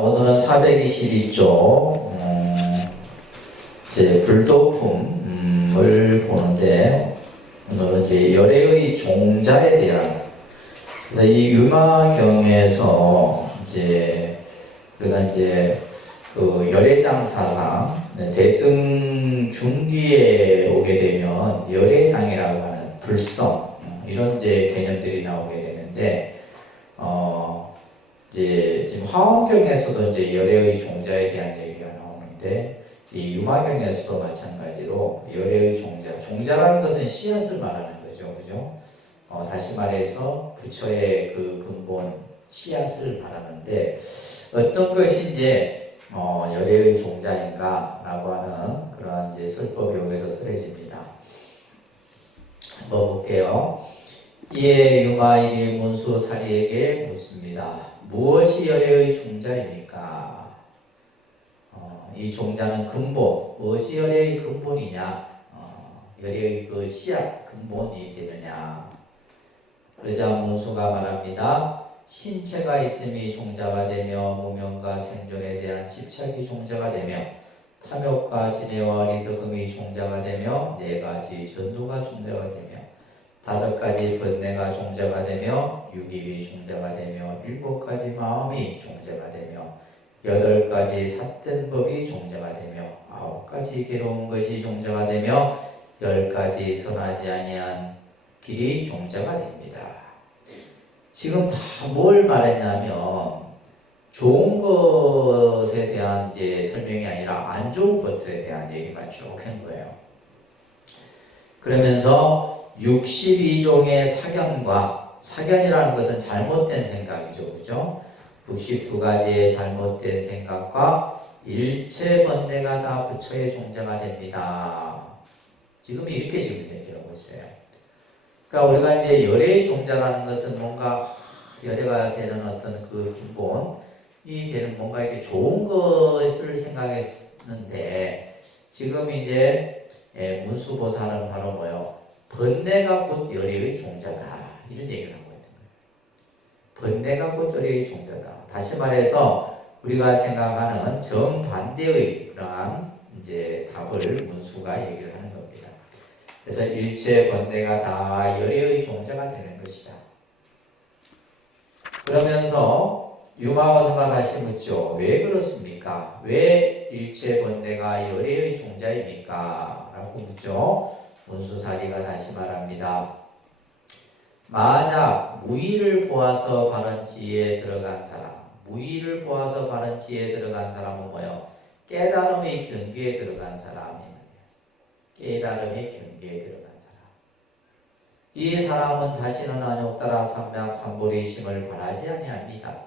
오늘은 422쪽 이제 불도품을 보는데, 오늘은 이제 열애의 종자에 대한, 그래서 이 유마경에서 이제 우리가 이제 그 열애장 사상, 대승 중기에 오게 되면 열애장이라고 하는 불성, 이런 이제 개념들이 나오게 되는데, 이제 지금 화엄경에서도 이제 열애의 종자에 대한 얘기가 나오는데, 이 유마경에서도 마찬가지로 열애의 종자라는 것은 씨앗을 말하는 거죠, 그죠? 다시 말해서 부처의 그 근본 씨앗을 말하는데, 어떤 것이 이제 열애의 종자인가라고 하는 그러한 이제 설법이 여기서 쓰여집니다. 한번 볼게요. 이에 유마일이 문수 사리에게 묻습니다. 무엇이 열애의 종자입니까? 이 종자는 근본, 무엇이 열애의 근본이냐? 열애의 그 씨앗 근본이 되느냐? 그러자 문수가 말합니다. 신체가 있음이 종자가 되며 무명과 생존에 대한 집착이 종자가 되며 탐욕과 진해와 어리석음이 종자가 되며 네 가지 전도가 종자가 되며 다섯 가지 번뇌가 종자가 되며 유기의 종자가 되며 일곱 가지 마음이 종자가 되며 여덟 가지 삿된 법이 종자가 되며 아홉 가지 괴로운 것이 종자가 되며 열 가지 선하지 아니한 길이 종자가 됩니다. 지금 다 뭘 말했냐면 좋은 것에 대한 이제 설명이 아니라 안 좋은 것들에 대한 얘기만 쭉 한 거예요. 그러면서 62종의 사견이라는 것은 잘못된 생각이죠, 그죠? 62가지의 잘못된 생각과 일체 번뇌가 다 부처의 종자가 됩니다. 지금 이렇게 얘기하고 있어요. 그러니까 우리가 이제 열애의 종자라는 것은 뭔가 열애가 되는 어떤 그 기본이 되는 뭔가 이렇게 좋은 것을 생각했는데, 지금 이제 문수보살은 바로 뭐요? 번뇌가 곧 열애의 종자다, 이런 얘기를 하고 있는 거예요. 번뇌가 곧 열애의 종자다. 다시 말해서 우리가 생각하는 정반대의 그러한 이제 답을 문수가 얘기를 하는 겁니다. 그래서 일체 번뇌가 다 열애의 종자가 되는 것이다. 그러면서 유마와서가 다시 묻죠. 왜 그렇습니까? 왜 일체 번뇌가 열애의 종자입니까? 라고 묻죠. 문수사리가 다시 말합니다. 만약 무의를 보아서 바른 지혜에 들어간 사람, 무의를 보아서 바른 지혜에 들어간 사람은 뭐예요? 깨달음의 경계에 들어간 사람입니다. 깨달음의 경계에 들어간 사람. 이 사람은 다시는 안욕따라 삼약 삼보리심을 바라지 아니합니다.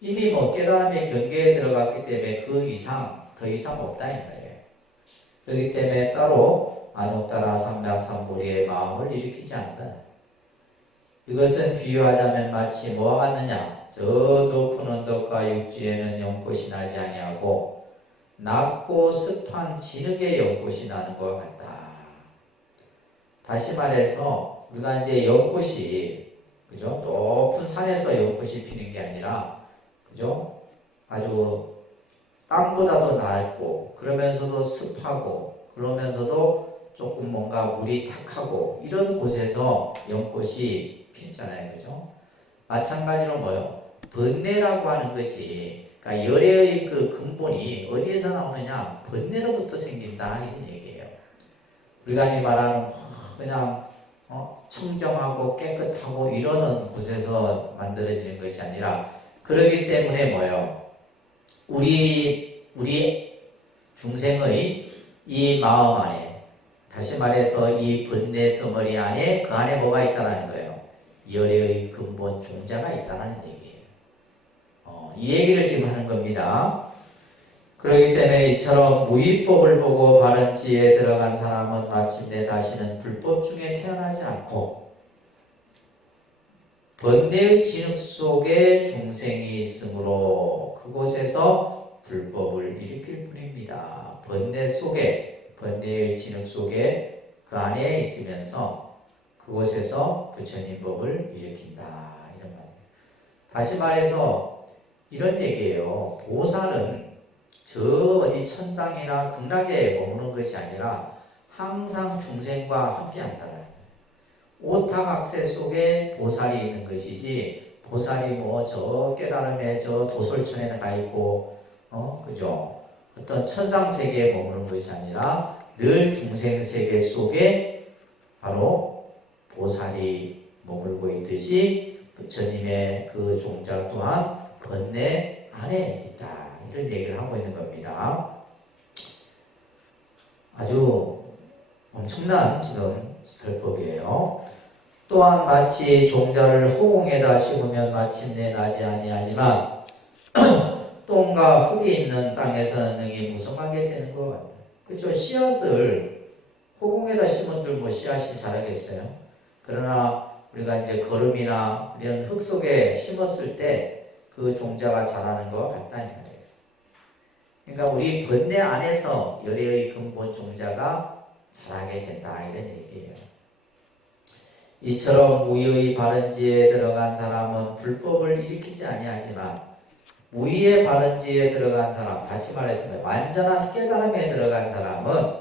이미 깨달음의 경계에 들어갔기 때문에 그 이상, 더 이상 없다 이 말이에요. 그렇기 때문에 따로 안욕따라 삼약 삼보리의 마음을 일으키지 않는다. 이것은 비유하자면 마치 뭐와 같느냐? 저 높은 언덕과 육지에는 연꽃이 나지 아니하고 낮고 습한 진흙에 연꽃이 나는 것 같다. 다시 말해서 우리가 이제 연꽃이, 그죠? 높은 산에서 연꽃이 피는 게 아니라, 그죠? 아주 땅보다도 낮고 그러면서도 습하고 그러면서도 조금 뭔가 물이 탁하고 이런 곳에서 연꽃이 피잖아요, 그죠? 마찬가지로 뭐요? 번뇌라고 하는 것이, 그러니까 열애의 그 근본이 어디에서 나오느냐? 번뇌로부터 생긴다, 이런 얘기예요. 우리가 이 말하는 그냥 청정하고 깨끗하고 이러는 곳에서 만들어지는 것이 아니라, 그러기 때문에 뭐예요? 우리 중생의 이 마음 안에, 다시 말해서 이 번뇌 덩어리 안에, 그 안에 뭐가 있다는 거예요? 열애의 근본 종자가 있다는 얘기예요. 이 얘기를 지금 하는 겁니다. 그렇기 때문에 이처럼 무위법을 보고 바른 지혜에 들어간 사람은 마침내 다시는 불법 중에 태어나지 않고 번뇌의 진흙 속에 중생이 있으므로 그곳에서 불법을 일으킬 뿐입니다. 번뇌 속에, 번뇌의 진흙 속에 그 안에 있으면서 그곳에서 부처님 법을 일으킨다, 이런 말이에요. 다시 말해서 이런 얘기예요. 보살은 저 어디 천당이나 극락에 머무는 것이 아니라 항상 중생과 함께 한다는 거예요. 오탁악세 속에 보살이 있는 것이지, 보살이 뭐 저 깨달음의 저 도솔천에는 가 있고, 그죠? 어떤 천상 세계에 머무는 것이 아니라 늘 중생 세계 속에 바로 보살이 머물고 있듯이 부처님의 그 종자 또한 번뇌 안에 있다. 이런 얘기를 하고 있는 겁니다. 아주 엄청난 지금 설법이에요. 또한 마치 종자를 호공에다 심으면 마침내 나지 아니하지만 똥과 흙이 있는 땅에서는 능히 무성하게 되는 것 같아요. 그렇죠? 씨앗을 호공에다 심은들 뭐 씨앗이 자라겠어요? 그러나 우리가 이제 거름이나 이런 흙 속에 심었을 때 그 종자가 자라는 것 같다 이 말이에요. 그러니까 우리 번뇌 안에서 열애의 근본 종자가 자라게 된다 이런 얘기예요. 이처럼 무의의 바른지에 들어간 사람은 불법을 일으키지 아니하지만 무의의 바른지에 들어간 사람, 다시 말해서 완전한 깨달음에 들어간 사람은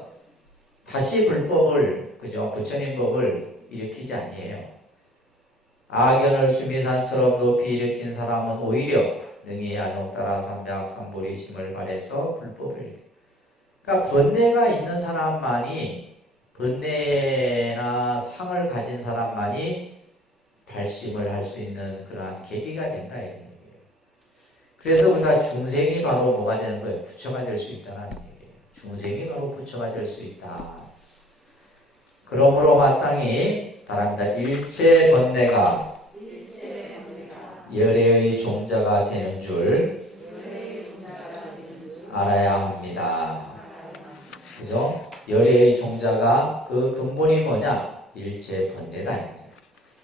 다시 불법을, 그죠? 부처님 법을 일으키지 아니에요. 악연을 수미산처럼 높이 일으킨 사람은 오히려 능히 안옥따라 삼약 삼보리심을 발해서 불법을, 그러니까 번뇌가 있는 사람만이, 번뇌나 상을 가진 사람만이 발심을 할 수 있는 그러한 계기가 된다 이런 얘기예요. 그래서 우리가 중생이 바로 뭐가 되는 거예요? 부처가 될 수 있다는 얘기예요. 중생이 바로 부처가 될 수 있다. 그러므로 마땅히 바랍니다. 일체 번뇌가 열애의 종자가 되는 줄 알아야 합니다. 그죠? 열애의 종자가 그 근본이 뭐냐? 일체 번뇌다.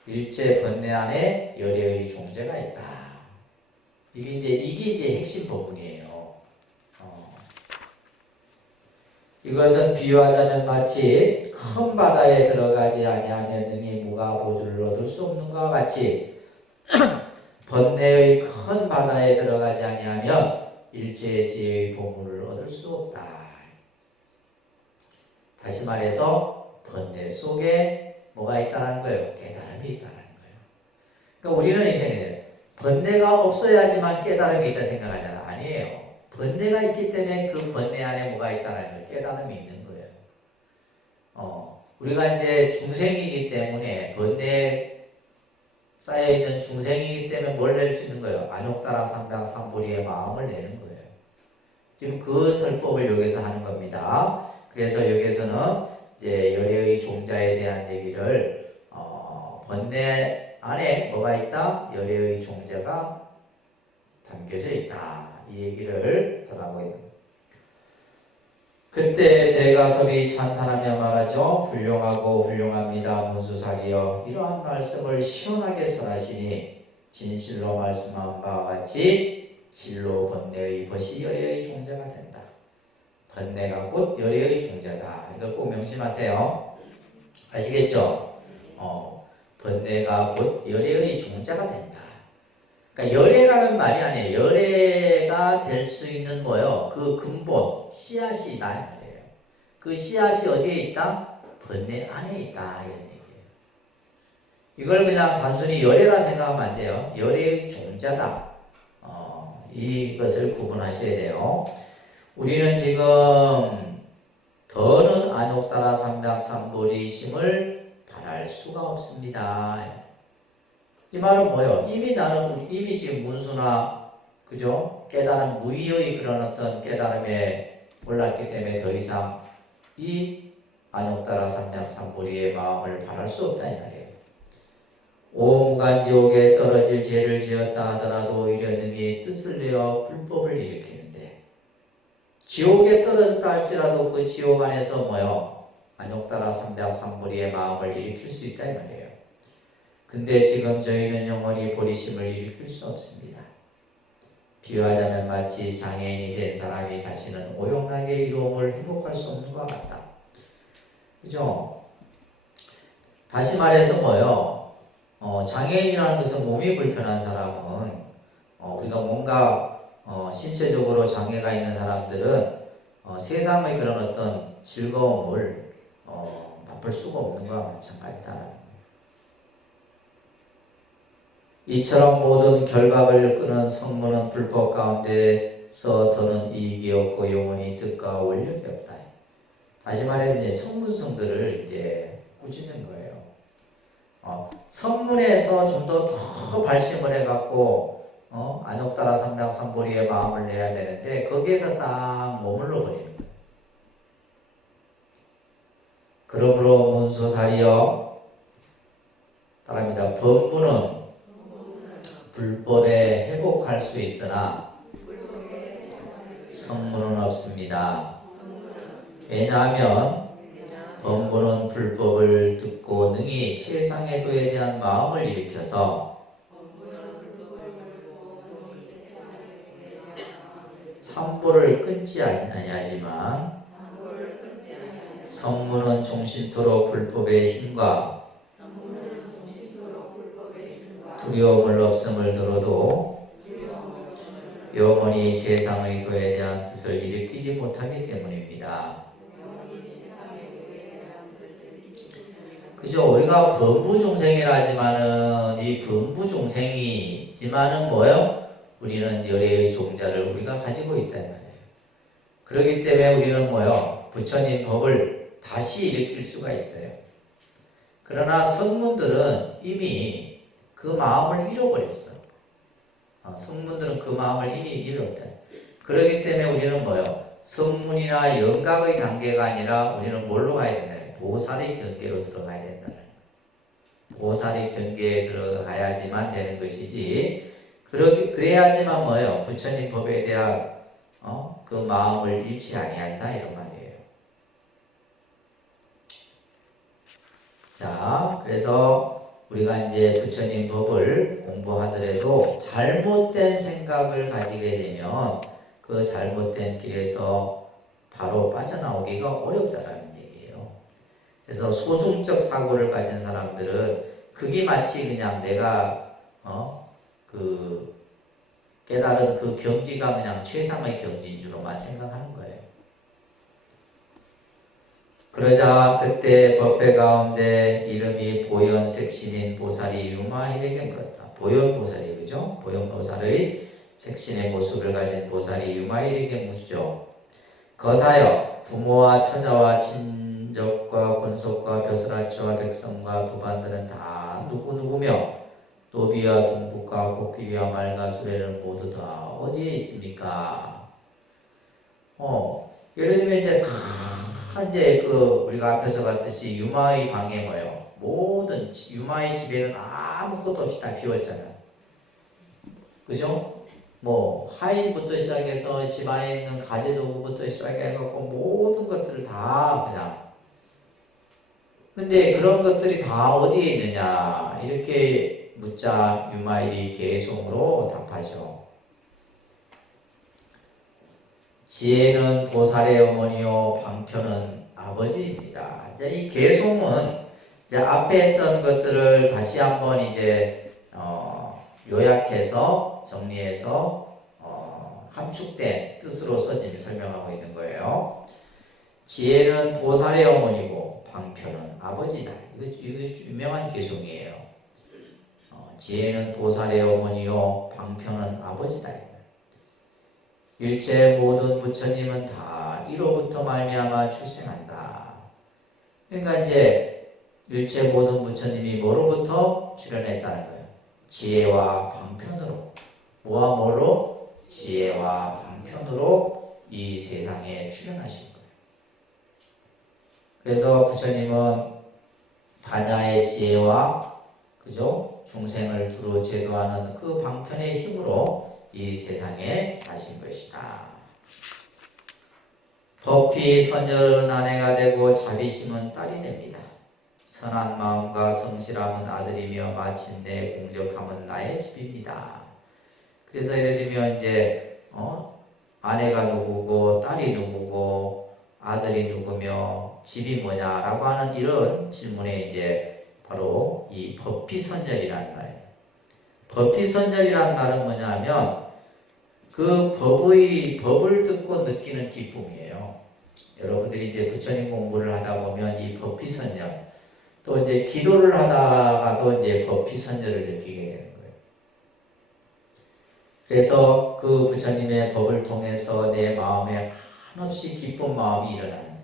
일체 번뇌 안에 열애의 종자가 있다. 이게 이제 핵심 부분이에요. 이것은 비유하자면 마치 큰 바다에 들어가지 아니하면 능히 무가 보주를 얻을 수 없는 것과 같이 번뇌의 큰 바다에 들어가지 아니하면 일체의 지혜의 보물을 얻을 수 없다. 다시 말해서 번뇌 속에 뭐가 있다는 거예요? 깨달음이 있다는 거예요. 그러니까 우리는 이 생각에 번뇌가 없어야지만 깨달음이 있다 생각하잖아. 아니에요. 번뇌가 있기 때문에 그 번뇌 안에 뭐가 있다는 거예요? 깨달음이 있는 거예요. 우리가 이제 중생이기 때문에 번뇌에 쌓여있는 중생이기 때문에 뭘 낼 수 있는 거예요? 안옥따라 삼당 삼보리의 마음을 내는 거예요. 지금 그 설법을 여기서 하는 겁니다. 그래서 여기서는 이제 열애의 종자에 대한 얘기를 번뇌 안에 뭐가 있다? 열애의 종자가 담겨져 있다. 이 얘기를 전하고 있는 거예요. 그때 대가섭이 찬탄하며 말하죠. 훌륭하고 훌륭합니다. 문수사기여. 이러한 말씀을 시원하게 설하시니 진실로 말씀한 바와 같이 진로 번뇌의 벗이 열애의 종자가 된다. 번뇌가 곧 열애의 종자다. 이거 꼭 명심하세요. 아시겠죠? 번뇌가 곧 열애의 종자가 된다. 그러니까 열애라는 말이 아니에요. 열애가 될 수 있는 뭐요? 그 근본, 씨앗이 있다 말이에요. 그 씨앗이 어디에 있다? 번뇌 안에 있다 이런 얘기예요. 이걸 그냥 단순히 열애라 생각하면 안 돼요. 열애의 종자다. 이것을 구분하셔야 돼요. 우리는 지금 더는 안옥따라 삼약 삼보리심을 바랄 수가 없습니다. 이 말은 뭐예요? 이미 지금 문수나, 그죠? 깨달은 무의의 그런 어떤 깨달음에 올랐기 때문에 더 이상 이 안옥따라 삼약 삼보리의 마음을 바랄 수 없다 이 말이에요. 오무간지옥에 떨어질 죄를 지었다 하더라도 오히려 능히 뜻을 내어 불법을 일으키는데, 지옥에 떨어졌다 할지라도 그 지옥 안에서 뭐요? 안옥따라 삼약 삼보리의 마음을 일으킬 수 있다 이 말이에요. 근데 지금 저희는 영원히 보리심을 일으킬 수 없습니다. 비유하자면 마치 장애인이 된 사람이 다시는 오용나게 이로움을 회복할 수 없는 것 같다. 그죠? 다시 말해서 뭐요? 장애인이라는 것은 몸이 불편한 사람은 우리가 뭔가 신체적으로 장애가 있는 사람들은 세상의 그런 어떤 즐거움을 맛볼 수가 없는 것과 마찬가지다라는 거예요. 이처럼 모든 결박을 끄는 성문은 불법 가운데서 더는 이익이 없고 영원히 뜻과 원력이 없다. 다시 말해서 이제 성문성들을 이제 꾸짖는 거예요. 성문에서 좀 더 발심을 해갖고 안욕따라 삼당 삼보리의 마음을 내야 되는데 거기에서 딱 머물러 버리는 거예요. 그러므로 문수살이여 따라합니다. 범부는 불법에 회복할 수 있으나 성문은 없습니다. 왜냐하면 범부는 불법을 듣고 능히 최상의 도에 대한 마음을 일으켜서 삼보를 끊지 아니하지만 성문은 종신토록 불법의 힘과 두려움을 없음을 들어도 영원히 세상의 도에 대한 뜻을 일으키지 못하기 때문입니다. 그죠? 우리가 범부중생이라 하지만은 이 범부중생이지만은 뭐요? 우리는 열애의 종자를 우리가 가지고 있단 말이에요. 그렇기 때문에 우리는 뭐요? 부처님 법을 다시 일으킬 수가 있어요. 그러나 성문들은 이미 그 마음을 잃어버렸어. 성문들은 그 마음을 이미 잃었다. 그렇기 때문에 우리는 뭐요? 성문이나 영각의 단계가 아니라 우리는 뭘로 가야 된다? 보살의 경계로 들어가야 된다. 보살의 경계에 들어가야지만 되는 것이지. 그래야지만 뭐예요? 부처님 법에 대한 그 마음을 잃지 아니한다 이런 말이에요. 자, 그래서 우리가 이제 부처님 법을 공부하더라도 잘못된 생각을 가지게 되면 그 잘못된 길에서 바로 빠져나오기가 어렵다라는 얘기예요. 그래서 소승적 사고를 가진 사람들은 그게 마치 그냥 내가 그 깨달은 그 경지가 그냥 최상의 경지인 줄로만 생각하는 거예요. 그러자 그때 법회 가운데 이름이 보현색신인 보살이 유마일에게 물었다. 보현보살이 그죠? 보현보살의 색신의 모습을 가진 보살이 유마일에게 묻죠. 거사여 부모와 처자와 친족과 권속과 벼슬아치와 백성과 도반들은 다 누구누구며 노비와 동국과 곡기와 말과 수레는 모두 다 어디에 있습니까? 예를 들면 이제 우리가 앞에서 봤듯이 유마의 방에 뭐예요? 모든 유마의 집에는 아무것도 없이 다 비웠잖아. 그죠? 뭐 하인부터 시작해서 집안에 있는 가재도구부터 시작해갖고 모든 것들을 다 그냥. 근데 그런 것들이 다 어디에 있느냐 이렇게 묻자 유마일이 개송으로 답하죠. 지혜는 보살의 어머니요 방편은 아버지입니다. 이제 이 개송은 이제 앞에 했던 것들을 다시 한번 이제 요약해서 정리해서 함축된 뜻으로서 지금 설명하고 있는 거예요. 지혜는 보살의 어머니고 방편은 아버지다. 이거 유명한 개송이에요. 지혜는 보살의 어머니요 방편은 아버지다. 일체 모든 부처님은 다 이로부터 말미암아 출생한다. 그러니까 이제 일체 모든 부처님이 뭐로부터 출현했다는 거예요. 지혜와 방편으로. 뭐와 뭐로? 지혜와 방편으로 이 세상에 출현하신 거예요. 그래서 부처님은 반야의 지혜와 그죠? 중생을 두루 제도하는 그 방편의 힘으로 이 세상에 가신 것이다. 법히 선열은 아내가 되고 자비심은 딸이 됩니다. 선한 마음과 성실함은 아들이며 마침내 공적함은 나의 집입니다. 그래서 예를 들면 이제 아내가 누구고 딸이 누구고 아들이 누구며 집이 뭐냐라고 하는 이런 질문에 이제 바로 이 법히 선열이라는 말이에요. 법피선열이라는 말은 뭐냐면 그 법을 듣고 느끼는 기쁨이에요. 여러분들이 이제 부처님 공부를 하다 보면 이 법피선열, 또 이제 기도를 하다가도 이제 법피선열을 느끼게 되는 거예요. 그래서 그 부처님의 법을 통해서 내 마음에 한없이 기쁜 마음이 일어나는 거예요.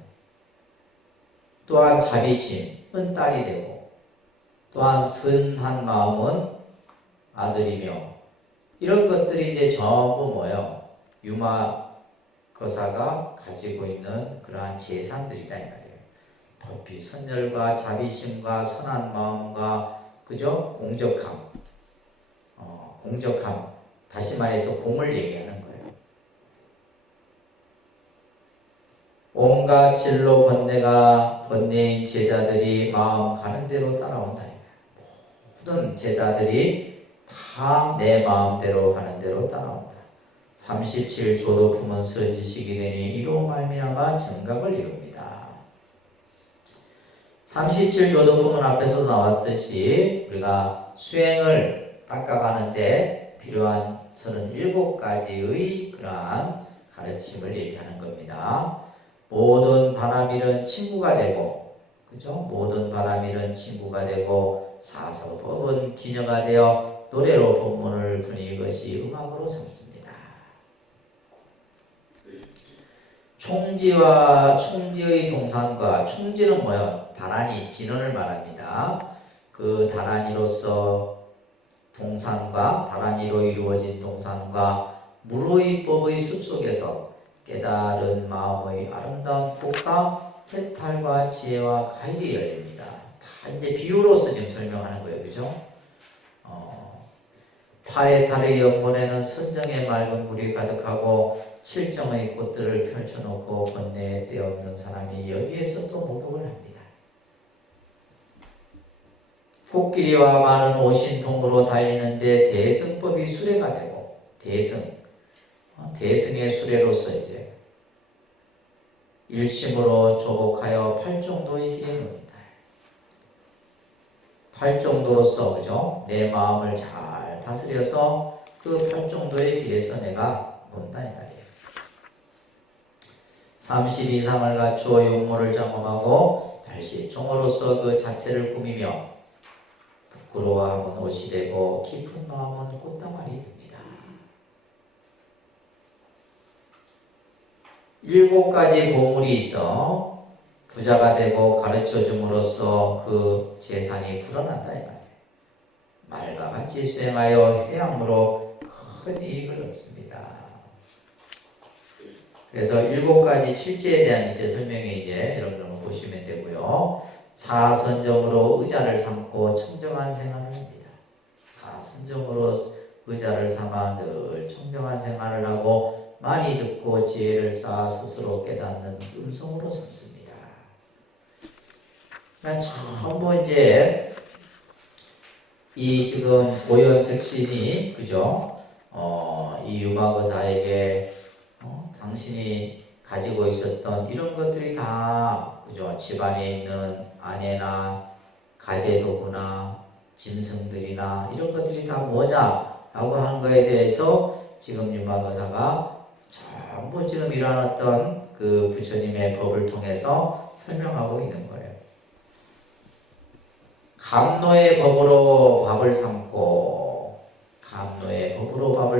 또한 자비심은 딸이 되고, 또한 선한 마음은 아들이며, 이런 것들이 이제 전부 뭐예요? 유마거사가 가지고 있는 그러한 재산들이다 이 말이에요. 법비 선열과 자비심과 선한 마음과 그죠? 공적함. 다시 말해서 공을 얘기하는 거예요. 온갖 진로 번뇌인 제자들이 마음 가는 대로 따라온다. 모든 제자들이 다 내 마음대로 가는 대로 따라온다. 37조도 품은 선지식이 되니 이로 말미암아 정각을 이룹니다. 37조도 품은 앞에서 나왔듯이 우리가 수행을 닦아가는데 필요한 37가지의 그러한 가르침을 얘기하는 겁니다. 모든 바람일은 친구가 되고, 그죠? 모든 바람일은 친구가 되고, 사서법은 기녀가 되어 노래로 법문을 부니 이것이 음악으로 삼습니다. 총지의 동산과, 총지는 뭐예요? 다란이, 진원을 말합니다. 그 다란이로서 동산과, 다란이로 이루어진 동산과 무로의 법의 숲속에서 깨달은 마음의 아름다운 꽃과 해탈과 지혜와 가일이 열립니다. 다 이제 비유로서 지금 설명하는 거예요. 그죠? 파해탈의 연문에는 선정의 맑은 물이 가득하고 칠정의 꽃들을 펼쳐놓고 번뇌에 떼없는 사람이 여기에서 또 목욕을 합니다. 코끼리와 많은 오신통으로 달리는데 대승법이 수레가 되고, 대승의 수레로서 이제 일심으로 조복하여 팔정도의 길에 놓는다. 팔정도로서 그죠? 내 마음을 잘 다스려서 그 팔정도의 길에서 내가 논다 이 말이에요. 32상을 갖추어 용모를 장엄하고 80종으로서 그 자체를 꾸미며 부끄러워함은 옷이 되고 깊은 마음은 꽃다발이 됩니다. 7가지 보물이 있어 부자가 되고 가르쳐 줌으로써 그 재산이 불어난다 이 말이에요. 말과 같이 수행하여 해양으로 큰 이익을 얻습니다. 그래서 7가지 칠제에 대한 이제 설명이 이제 여러분 보시면 되고요. 사선정으로 의자를 삼고 청정한 생활을 합니다. 사선정으로 의자를 삼아 늘 청정한 생활을 하고 많이 듣고 지혜를 쌓아 스스로 깨닫는 음성으로 삼습니다. 그러니까 전부 이제 이 지금 고현석 시인이 그죠? 이 유마거사에게 당신이 가지고 있었던 이런 것들이 다 그죠? 집안에 있는 아내나 가재도구나 짐승들이나 이런 것들이 다 뭐냐라고 하는 거에 대해서 지금 유마거사가 전부 지금 일어났던 그 부처님의 법을 통해서 설명하고 있는 거예요. 감노의 법으로 밥을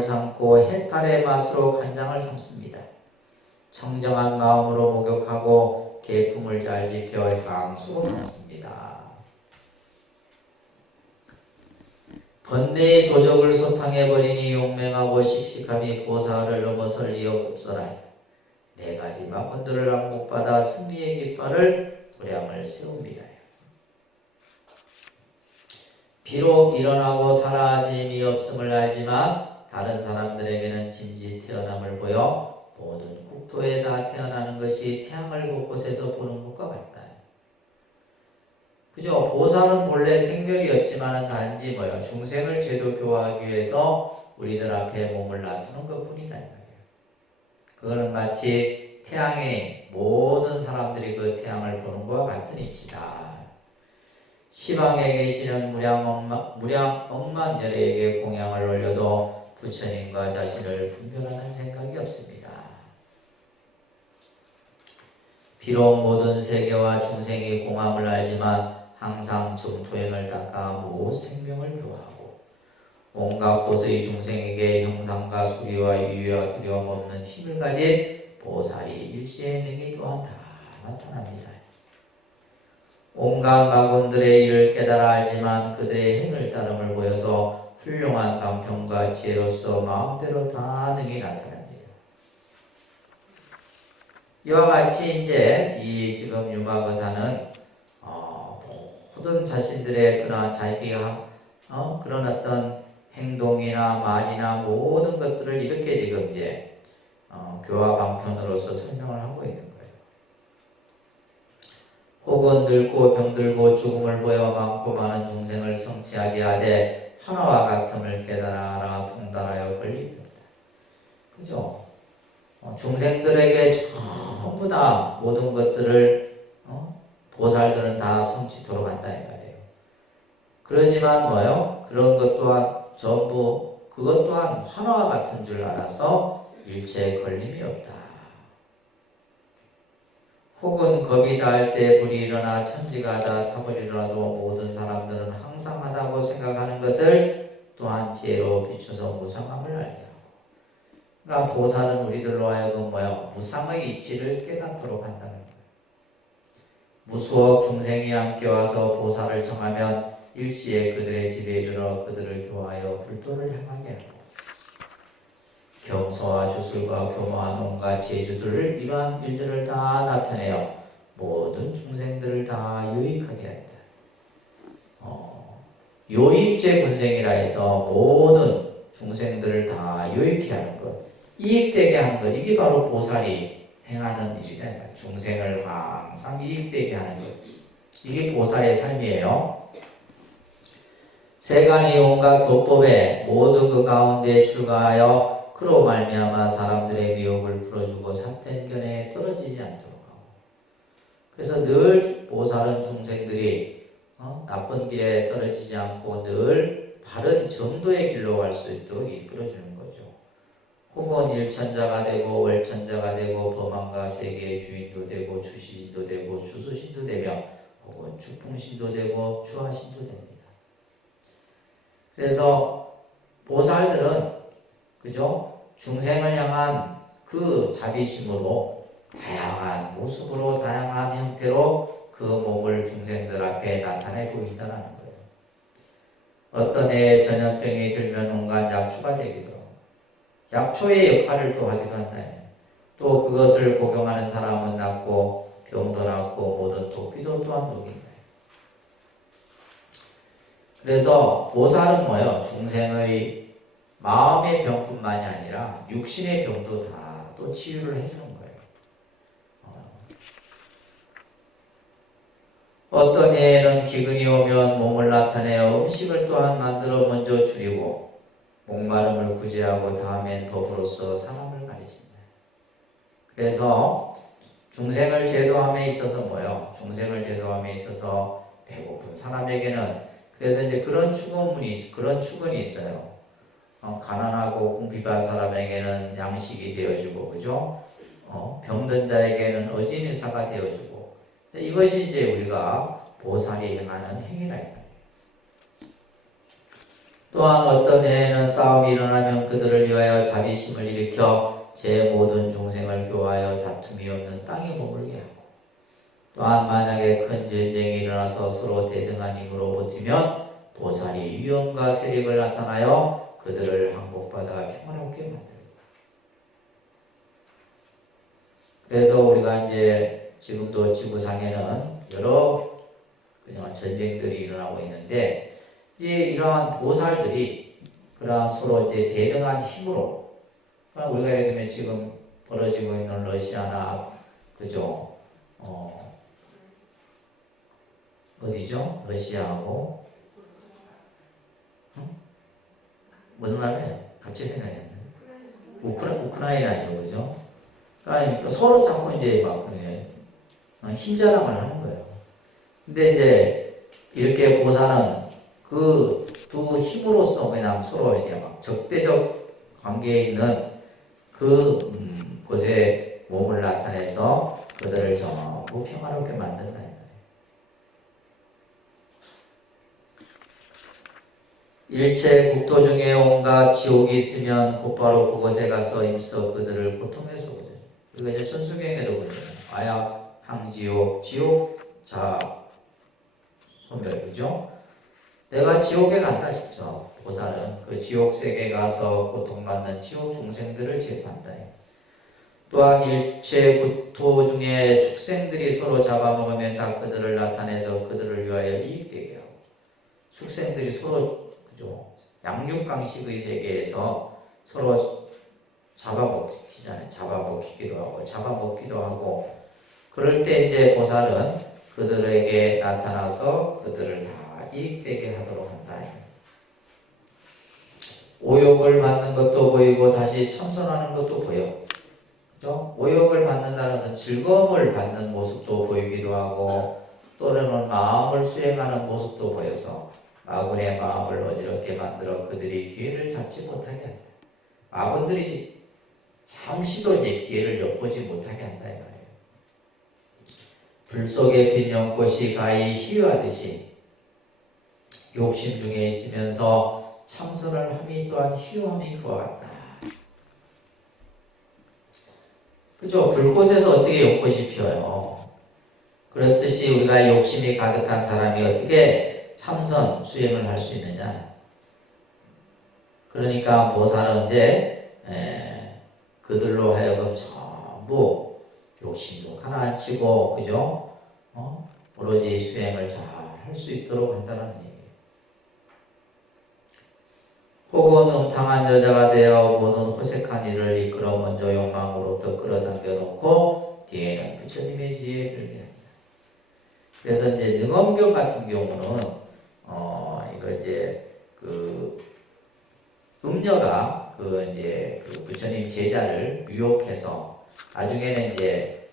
삼고 해탈의 맛으로 간장을 삼습니다. 청정한 마음으로 목욕하고 계품을 잘 지켜 향수로 삼습니다. 번뇌의 도적을 소탕해버리니 용맹하고 씩씩함이 고사를 넘어설 리어 없어라. 4가지 막건들을 항목받아 승리의 깃발을 도량을 세웁니다. 비록 일어나고 사라짐이 없음을 알지만 다른 사람들에게는 진지 태어남을 보여 모든 국토에 다 태어나는 것이 태양을 곳곳에서 보는 것과 같다. 그죠? 보살은 본래 생멸이었지만 단지 뭐야? 중생을 제도교화하기 위해서 우리들 앞에 몸을 놔두는 것 뿐이다. 그거는 마치 태양의 모든 사람들이 그 태양을 보는 것과 같은 이치다. 시방에 계시는 무량 억만 열애에게 공양을 올려도 부처님과 자신을 분별하는 생각이 없습니다. 비록 모든 세계와 중생이 공함을 알지만 항상 점토행을 닦아 무엇 생명을 교하고 온갖 곳의 중생에게 형상과 소리와 유의와 두려움 없는 힘을 가진 보살이 일시의 능이 또한 다 나타납니다. 온갖 마군들의 일을 깨달아 알지만 그들의 행을 따름을 보여서 훌륭한 방편과 지혜로서 마음대로 다 능히 나타납니다. 이와 같이 이제 이 지금 유마거사는 모든 자신들의 그러한 자기가 그런 어떤 행동이나 말이나 모든 것들을 이렇게 지금 이제 교화 방편으로서 설명을 하고 있는 거예요. 혹은 늙고 병들고 죽음을 보여 많고 많은 중생을 성취하게 하되 하나와 같음을 깨달아라 통달하여 걸립니다. 그죠? 중생들에게 전부 다 모든 것들을 보살들은 다 성취토록 한다 이 말이에요. 그러지만 뭐요? 그런 것 또한 전부 그것 또한 하나와 같은 줄 알아서 일체에 걸림이 없다. 혹은 겁이 닿을 때 불이 일어나 천지가 다 타버리더라도 모든 사람들은 항상 하다고 생각하는 것을 또한 지혜로 비춰서 무상함을 알게 하고, 그러니까 보살은 우리들로 하여금 뭐요? 무상의 이치를 깨닫도록 한다는 거예요. 무수억 중생이 함께 와서 보살을 청하면 일시에 그들의 집에 이르러 그들을 교하여 불도를 향하게 하고, 경서와 주술과 교모한 온갖 제주들을 이러한 일들을 다 나타내어 모든 중생들을 다 유익하게 한다. 요익제 군생이라 해서 모든 중생들을 다 유익케 하는 것, 이익되게 하는 것, 이게 바로 보살이 행하는 일이다. 중생을 항상 이익되게 하는 것, 이게 보살의 삶이에요. 세간이 온갖 도법에 모두 그 가운데 출가하여 그로 말미암아 사람들의 미혹을 풀어주고 삿된 견해에 떨어지지 않도록 하고, 그래서 늘 보살은 중생들이 나쁜 길에 떨어지지 않고 늘 바른 정도의 길로 갈 수 있도록 이끌어주는 거죠. 혹은 일천자가 되고 월천자가 되고 범한과 세계의 주인도 되고 주시신도 되고 주수신도 되며 혹은 주풍신도 되고 주하신도 됩니다. 그래서 보살들은 그죠? 중생을 향한 그 자비심으로 다양한 모습으로 다양한 형태로 그 몸을 중생들 앞에 나타내 보인다는 거예요. 어떤 해에 전염병이 들면 온갖 약초가 되기도 하고 약초의 역할을 또 하기도 한다. 또 그것을 복용하는 사람은 낫고 병도 낫고 모든 도끼도 또한 녹인다. 그래서 보살은 뭐예요? 중생의 마음의 병뿐만이 아니라 육신의 병도 다 또 치유를 해주는 거예요. 어떤 해에는 기근이 오면 몸을 나타내어 음식을 또한 만들어 먼저 줄이고 목마름을 구제하고 다음엔 법으로서 사람을 가리신다. 그래서 중생을 제도함에 있어서 뭐예요? 중생을 제도함에 있어서 배고픈 사람에게는 그래서 이제 그런 축원이 있어요. 가난하고 궁핍한 사람에게는 양식이 되어주고, 그죠? 병든 자에게는 어진 의사가 되어주고, 이것이 이제 우리가 보살이 행하는 행위라. 또한 어떤 해에는 싸움이 일어나면 그들을 위하여 자비심을 일으켜 제 모든 중생을 교하여 다툼이 없는 땅에 머물게 하고, 또한 만약에 큰 전쟁이 일어나서 서로 대등한 힘으로 버티면 보살이 위험과 세력을 나타나여 그들을 항복받아 평화롭게 만들고. 그래서 우리가 이제 지금도 지구상에는 여러 그냥 전쟁들이 일어나고 있는데, 이제 이러한 보살들이 그러한 서로 이제 대등한 힘으로, 그러니까 우리가 예를 들면 지금 벌어지고 있는 러시아나 그죠? 어디죠? 러시아하고 어느 나라예요? 갑자기 생각이 안 나요. 우크라이나죠, 그죠? 그러니까 서로 자꾸 이제 막 힘자랑을 하는 거예요. 근데 이제 이렇게 보살은 그 두 힘으로써 그냥 서로 이제 막 적대적 관계에 있는 곳에 몸을 나타내서 그들을 전부 평화롭게 만든다. 일체 국토 중에 온갖 지옥이 있으면 곧바로 그곳에 가서 임서 그들을 고통해서 오죠. 이거 이제 천수경에도 그러잖아요. 아약, 항지옥, 지옥, 자, 소멸, 그죠? 내가 지옥에 간다 싶죠. 보살은 그 지옥 세계에 가서 고통받는 지옥 중생들을 제도한다. 또한 일체 국토 중에 축생들이 서로 잡아먹으면 다 그들을 나타내서 그들을 위하여 이익되게 하고, 축생들이 서로 그죠? 양육강식의 세계에서 서로 잡아먹히잖아요. 잡아먹히기도 하고 잡아먹기도 하고, 그럴 때 이제 보살은 그들에게 나타나서 그들을 다 이익되게 하도록 한다. 오욕을 받는 것도 보이고 다시 참선하는 것도 보여. 그죠? 오욕을 받는다는 것은 즐거움을 받는 모습도 보이기도 하고, 또는 마음을 수행하는 모습도 보여서 아군의 마음을 어지럽게 만들어 그들이 기회를 잡지 못하게 한다. 아군들이 잠시도 이제 기회를 엿보지 못하게 한다 이 말이에요. 불 속에 핀 연꽃이 가히 희유하듯이 욕심 중에 있으면서 참선을 함이 또한 희유함이 그와 같다. 그죠? 불꽃에서 어떻게 연꽃이 피어요? 그렇듯이 우리가 욕심이 가득한 사람이 어떻게 참선 수행을 할 수 있느냐? 그러니까 보살은 이제 그들로 하여금 전부 욕심도 가라앉히고, 그죠? 오로지 수행을 잘 할 수 있도록 한다는 얘기예요. 혹은 음탕한 여자가 되어 모든 호색한 일을 이끌어 먼저 욕망으로부터 끌어당겨 놓고 뒤에는 부처님의 지혜에 들게 합니다. 그래서 이제 능엄경 같은 경우는 이거 이제 음녀가 이제 부처님 제자를 유혹해서 나중에는 이제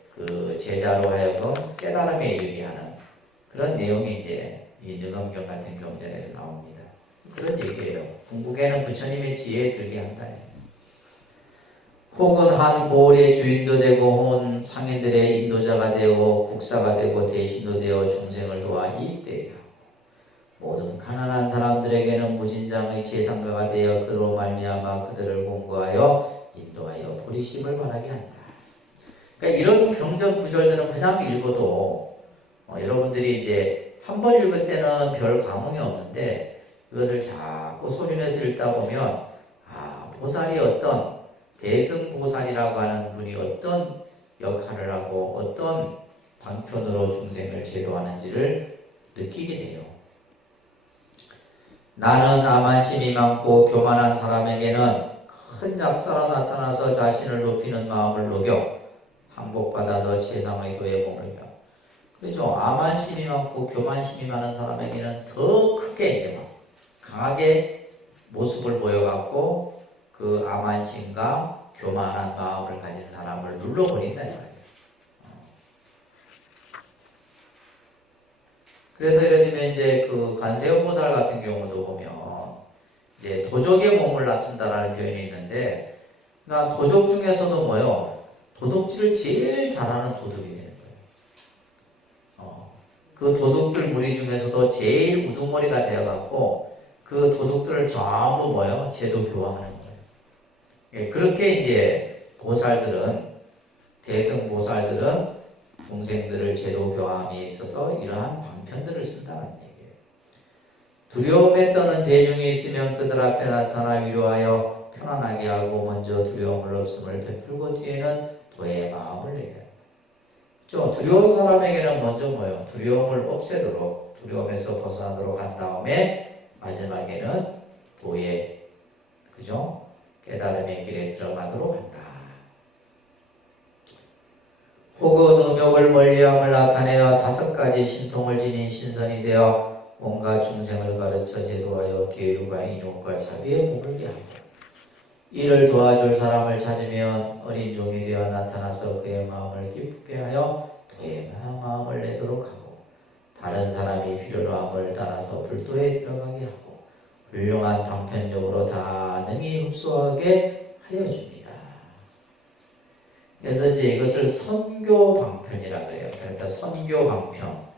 제자로 하여금 깨달음에 이르게 하는 그런 내용이 이제 이 능엄경 같은 경전에서 나옵니다. 그런 얘기예요. 궁극에는 부처님의 지혜에 들게 한다. 혹은 한 고을의 주인도 되고, 혹은 상인들의 인도자가 되고, 국사가 되고, 대신도 되어 중생을 도와 이익되게 하고, 모든 가난한 사람들에게는 무진장의 재상가가 되어 그로 말미암아 그들을 공부하여 인도하여 보리심을 바라게 한다. 그러니까 이런 경전 구절들은 그냥 읽어도 여러분들이 이제 한 번 읽을 때는 별 감흥이 없는데, 이것을 자꾸 소리내서 읽다 보면 보살이 어떤 대승보살이라고 하는 분이 어떤 역할을 하고 어떤 방편으로 중생을 제도하는지를 느끼게 돼요. 나는 아만심이 많고 교만한 사람에게는 큰 약사로 나타나서 자신을 높이는 마음을 녹여 항복받아서 최상의 도에 몸을 겨. 그렇죠. 아만심이 많고 교만심이 많은 사람에게는 더 크게 이제 강하게 모습을 보여갖고 그 아만심과 교만한 마음을 가진 사람을 눌러버린다 이 말이에요. 그래서 예를 들면 이제 관세음보살 같은 경우도 보면 이제 도적의 몸을 나춘다라는 표현이 있는데, 그러니까 도적 중에서도 뭐요? 도둑질을 제일 잘하는 도둑이 되는 거예요. 그 도둑들 무리 중에서도 제일 우두머리가 되어갖고 그 도둑들을 전부 뭐요? 제도 교화하는 거예요. 예, 그렇게 이제 보살들은, 대승보살들은 중생들을 제도 교화함에 있어서 이러한 방편들을 쓴다는 얘기예요. 두려움에 떠는 대중이 있으면 그들 앞에 나타나 위로하여 편안하게 하고 먼저 두려움을 없음을 베풀고 뒤에는 도의 마음을 내게 합니다. 좀 두려운 사람에게는 먼저 뭐예요? 두려움을 없애도록, 두려움에서 벗어나도록 한 다음에 마지막에는 도의, 그죠? 깨달음의 길에 들어가도록 한다. 혹은 음욕을 멀리함을 나타내어 5가지 신통을 지닌 신선이 되어 온갖 중생을 가르쳐 제도하여 계율과 인욕과 자비의 목을 기합니다. 이를 도와줄 사람을 찾으면 어린 종이 되어 나타나서 그의 마음을 기쁘게 하여 도의 마음을 내도록 하고, 다른 사람이 필요로 함을 따라서 불도에 들어가게 하고 훌륭한 방편력으로 다 능히 흡수하게 하여 줍니다. 그래서 이제 이것을 선교 방편이라고 해요. 그러니까 선교 방편.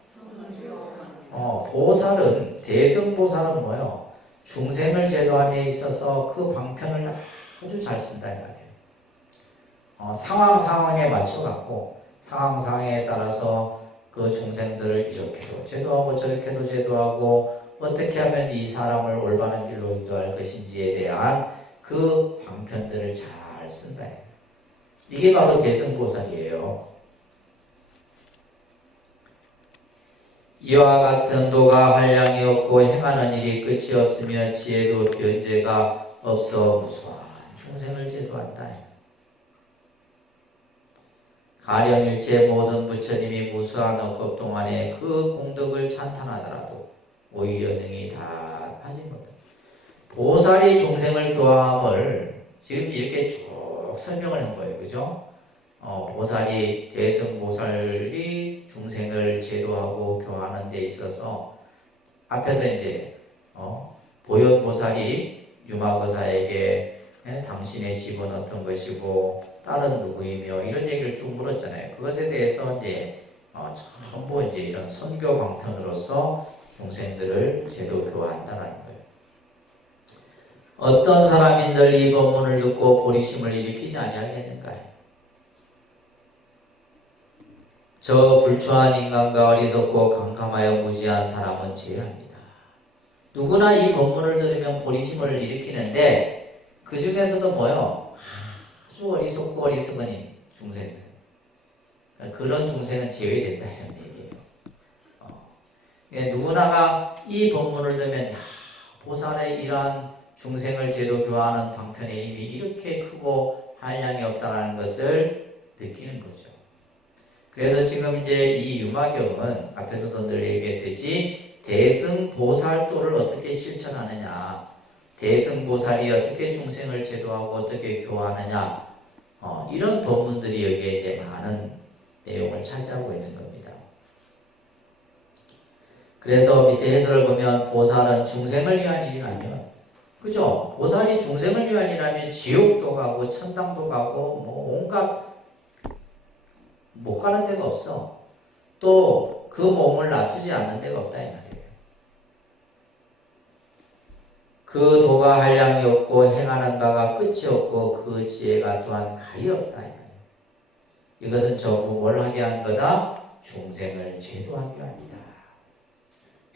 보살은 대승보살은 뭐예요? 중생을 제도함에 있어서 그 방편을 아주 잘 쓴다 이 말이에요. 상황에 맞춰갖고 상황에 따라서 그 중생들을 이렇게도 제도하고 저렇게도 제도하고 어떻게 하면 이 사람을 올바른 길로 인도할 것인지에 대한 그 방편들을 잘 쓴다. 이게 바로 대승보살이에요. 이와 같은 도가 한량이 없고 행하는 일이 끝이 없으며 지혜도 변제가 없어 무수한 중생을 제도한다. 가령일체 모든 부처님이 무수한 억겁 동안에 그 공덕을 찬탄하더라도 오히려 능히 다 하지 못한다. 보살이 중생을 교화함을 지금 이렇게 쭉 설명을 한 거예요. 그죠? 보살이 대승보살이 중생을 제도하고 교화하는 데 있어서 앞에서 이제 보현보살이 유마거사에게 당신의 집은 어떤 것이고 딸은 누구이며 이런 얘기를 쭉 물었잖아요. 그것에 대해서 이제 전부 이제 이런 선교 방편으로서 중생들을 제도 교화한다는 거예요. 어떤 사람인들 이 법문을 듣고 보리심을 일으키지 아니하겠는가요? 저 불초한 인간과 어리석고 캄캄하여 무지한 사람은 제외합니다. 누구나 이 법문을 들으면 보리심을 일으키는데 그 중에서도 뭐요? 아주 어리석고 어리석은 중생들. 그런 중생은 제외된다 이런 얘기예요. 누구나가 이 법문을 들으면 보살의 이러한 중생을 제도 교화하는 방편의 힘이 이렇게 크고 한량이 없다는 것을 느끼는 거죠. 그래서 지금 이제 이 유마경은 앞에서도 늘 얘기했듯이 대승보살도를 어떻게 실천하느냐, 대승보살이 어떻게 중생을 제도하고 어떻게 교화하느냐, 이런 법문들이 여기에 이제 많은 내용을 차지하고 있는 겁니다. 그래서 밑에 해설을 보면 보살은 중생을 위한 일이라면, 그죠? 보살이 중생을 위한 일이라면 지옥도 가고 천당도 가고 뭐 온갖 못 가는 데가 없어. 또 그 몸을 놔두지 않는 데가 없다 이 말이에요. 그 도가 한량이 없고 행하는 바가 끝이 없고 그 지혜가 또한 가히 없다 이 말이에요. 이것은 전부 뭘 하게 한 거다? 중생을 제도하게 합니다.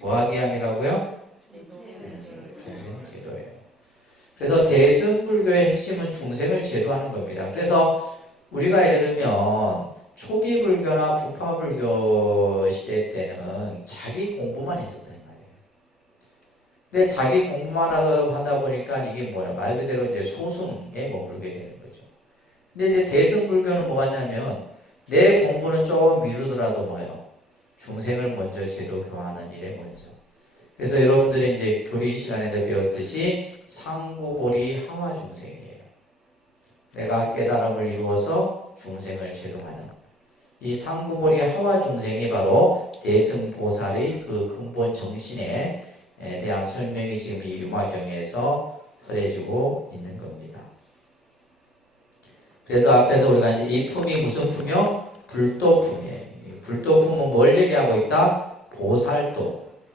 뭐 하게 함이라고요? 중생 제도예요. 그래서 대승불교의 핵심은 중생을 제도하는 겁니다. 그래서 우리가 예를 들면 초기 불교나 부파 불교 시대 때는 자기 공부만 있었단 말이에요. 근데 자기 공부만 하다 보니까 이게 뭐야? 말 그대로 이제 소승에 머물게 되는 거죠. 근데 이제 대승 불교는 뭐냐면 내 공부는 조금 미루더라도 뭐예요? 중생을 먼저 제도 교화하는 일에 먼저. 그래서 여러분들이 이제 교리 시간에도 배웠듯이 상구보리 하화 중생이에요. 내가 깨달음을 이루어서 중생을 제도하는. 이 상구보리 하화 중생이 바로 대승보살의 그 근본 정신에 대한 설명이 지금 이 유마경에서 설해지고 있는 겁니다. 그래서 앞에서 우리가 이제 이 품이 무슨 품이요? 불도품이에요. 불도품은 뭘 얘기하고 있다?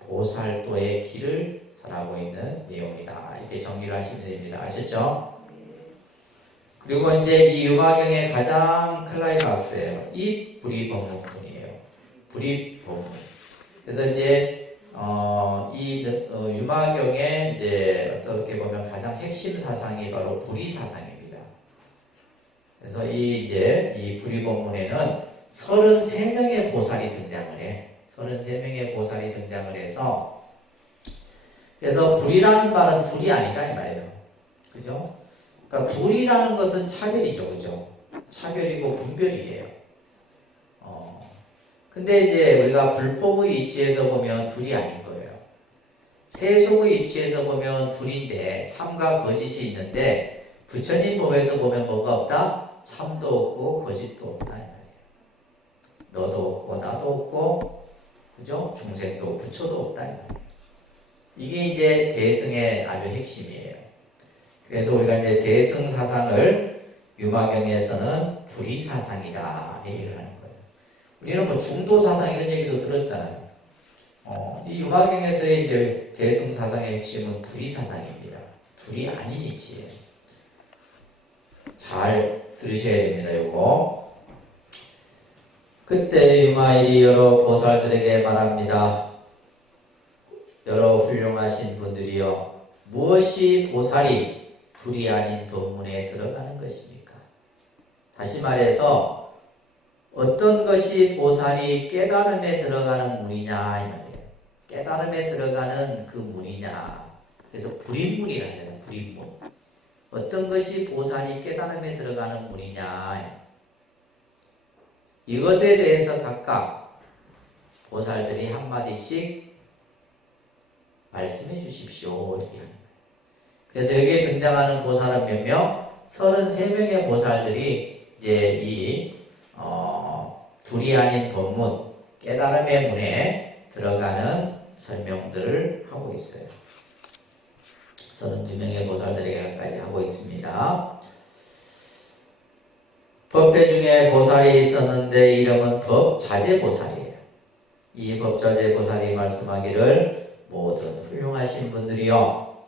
보살도의 길을 설하고 있는 내용이다. 이렇게 정리를 하시면 됩니다. 아셨죠? 그리고 이제 이 유마경의 가장 클라이막스예요. 이 불이법문이에요. 불이법문. 그래서 이제 유마경의 이제 어떻게 보면 가장 핵심 사상이 바로 불이 사상입니다. 그래서 이 불이법문에는 33명의 보살이 등장을 해. 33명의 보살이 등장을 해서 그래서 불이라는 말은 둘이 아니다 이 말이에요. 그죠? 그러니까 불이라는 것은 차별이죠, 그죠? 차별이고 분별이에요. 근데 이제 우리가 불법의 이치에서 보면 둘이 아닌 거예요. 세속의 이치에서 보면 둘인데 참과 거짓이 있는데 부처님 법에서 보면 뭐가 없다? 참도 없고 거짓도 없다 이 말이에요. 너도 없고 나도 없고 그죠? 중생도 부처도 없다. 이게 이제 대승의 아주 핵심이에요. 그래서 우리가 이제 대승 사상을 유마경에서는 불의사상이다 얘기를 하는 거예요. 우리는 뭐 중도 사상 이런 얘기도 들었잖아요. 이 유마경에서의 이제 대승 사상의 핵심은 불의사상입니다. 불이 아닌 이치예요. 잘 들으셔야 됩니다. 요거. 그때 유마일이 여러 보살들에게 말합니다. 여러 훌륭하신 분들이여, 무엇이 보살이 불이 아닌 법문에 들어가는 것입니까? 다시 말해서 어떤 것이 보살이 깨달음에 들어가는 문이냐 이 말이에요. 깨달음에 들어가는 그 문이냐. 그래서 불인문이라 하잖아요. 불인문. 어떤 것이 보살이 깨달음에 들어가는 문이냐. 이것에 대해서 각각 보살들이 한마디씩 말씀해 주십시오. 이렇게 하는 거예요. 그래서 여기에 등장하는 보살은 몇 명? 33명의 보살들이 이제 이 둘이 아닌 법문, 깨달음의 문에 들어가는 설명들을 하고 있어요. 32명의 보살들에게까지 하고 있습니다. 법회 중에 보살이 있었는데 이름은 법자재보살이에요. 이 법자재보살이 말씀하기를 모든 훌륭하신 분들이여,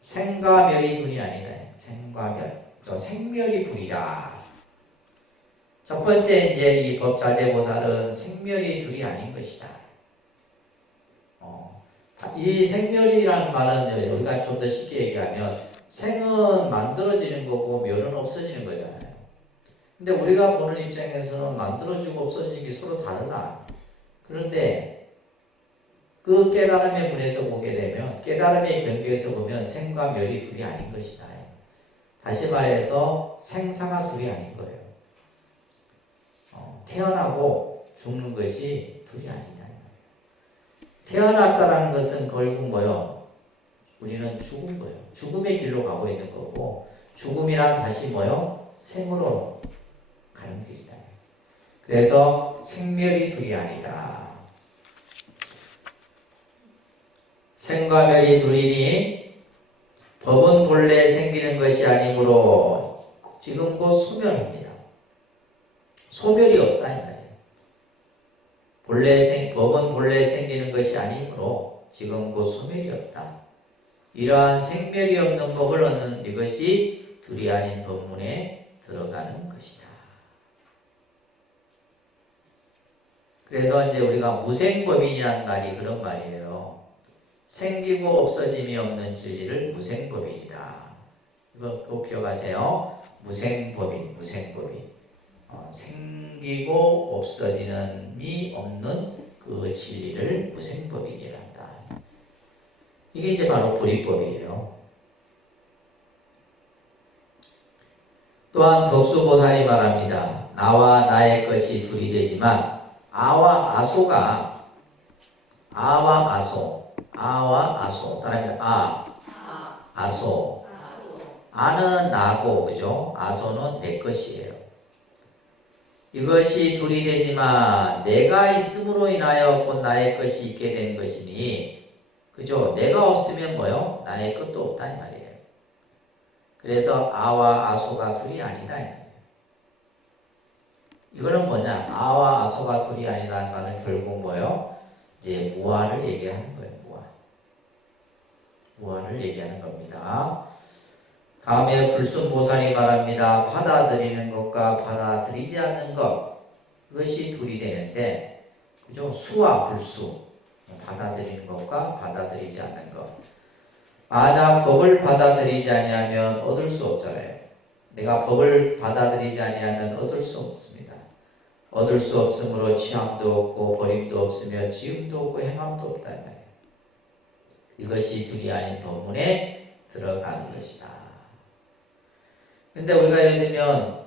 생과 멸이 둘이 아니다. 생과 멸. 생멸이 불이다. 첫 번째 이제 이 법자재보살은 생멸이 둘이 아닌 것이다. 이 생멸이라는 말은 우리가 좀 더 쉽게 얘기하면 생은 만들어지는 거고 멸은 없어지는 거잖아요. 근데 우리가 보는 입장에서는 만들어지고 없어지는 게 서로 다르다. 그런데 그 깨달음의 문에서 보게 되면, 깨달음의 경계에서 보면 생과 멸이 둘이 아닌 것이다. 다시 말해서 생사가 둘이 아닌 거예요. 태어나고 죽는 것이 둘이 아니다. 태어났다라는 것은 결국 뭐요? 우리는 죽은 거예요. 죽음의 길로 가고 있는 거고, 죽음이란 다시 뭐요? 생으로 가는 길이다. 그래서 생멸이 둘이 아니다. 생과 멸이 둘이니 법은 본래 생기는 것이 아니므로 지금 곧 소멸합니다. 소멸이 없다 이 말이에요. 법은 본래 생기는 것이 아니므로 지금 곧 소멸이 없다. 이러한 생멸이 없는 법을 얻는 이것이 둘이 아닌 법문에 들어가는 것이다. 그래서 이제 우리가 무생법인이라는 말이 그런 말이에요. 생기고 없어짐이 없는 진리를 무생법인이다. 이거 꼭 기억하세요. 무생법인, 무생법인. 생기고 없어지는이 없는 그 진리를 무생법인이란다. 이게 이제 바로 불이법이에요. 또한 덕수보살이 말합니다. 나와 나의 것이 둘이 되지만 아와 아소가, 아와 아소, 아와 아소, 따라합니다. 아소. 아는 나고, 그죠? 아소는 내 것이에요. 이것이 둘이 되지만 내가 있음으로 인하여 곧 나의 것이 있게 된 것이니, 그죠? 내가 없으면 뭐요? 나의 것도 없다 이 말이에요. 그래서 아와 아소가 둘이 아니다 이 말이에요. 이거는 뭐냐? 아와 아소가 둘이 아니라는 말은 결국 뭐요? 이제 무아를 얘기하는 거예요. 무아를 얘기하는 겁니다. 다음에 불순보살이 말합니다. 받아들이는 것과 받아들이지 않는 것, 그것이 둘이 되는데, 그죠? 수와 불수, 받아들이는 것과 받아들이지 않는 것. 만약 법을 받아들이지 아니하면 얻을 수 없잖아요. 내가 법을 받아들이지 아니하면 얻을 수 없습니다. 얻을 수 없으므로 취함도 없고 버림도 없으며 지음도 없고 행함도 없다 이 말이에요. 이것이 둘이 아닌 법문에 들어가는 것이다. 근데 우리가 예를 들면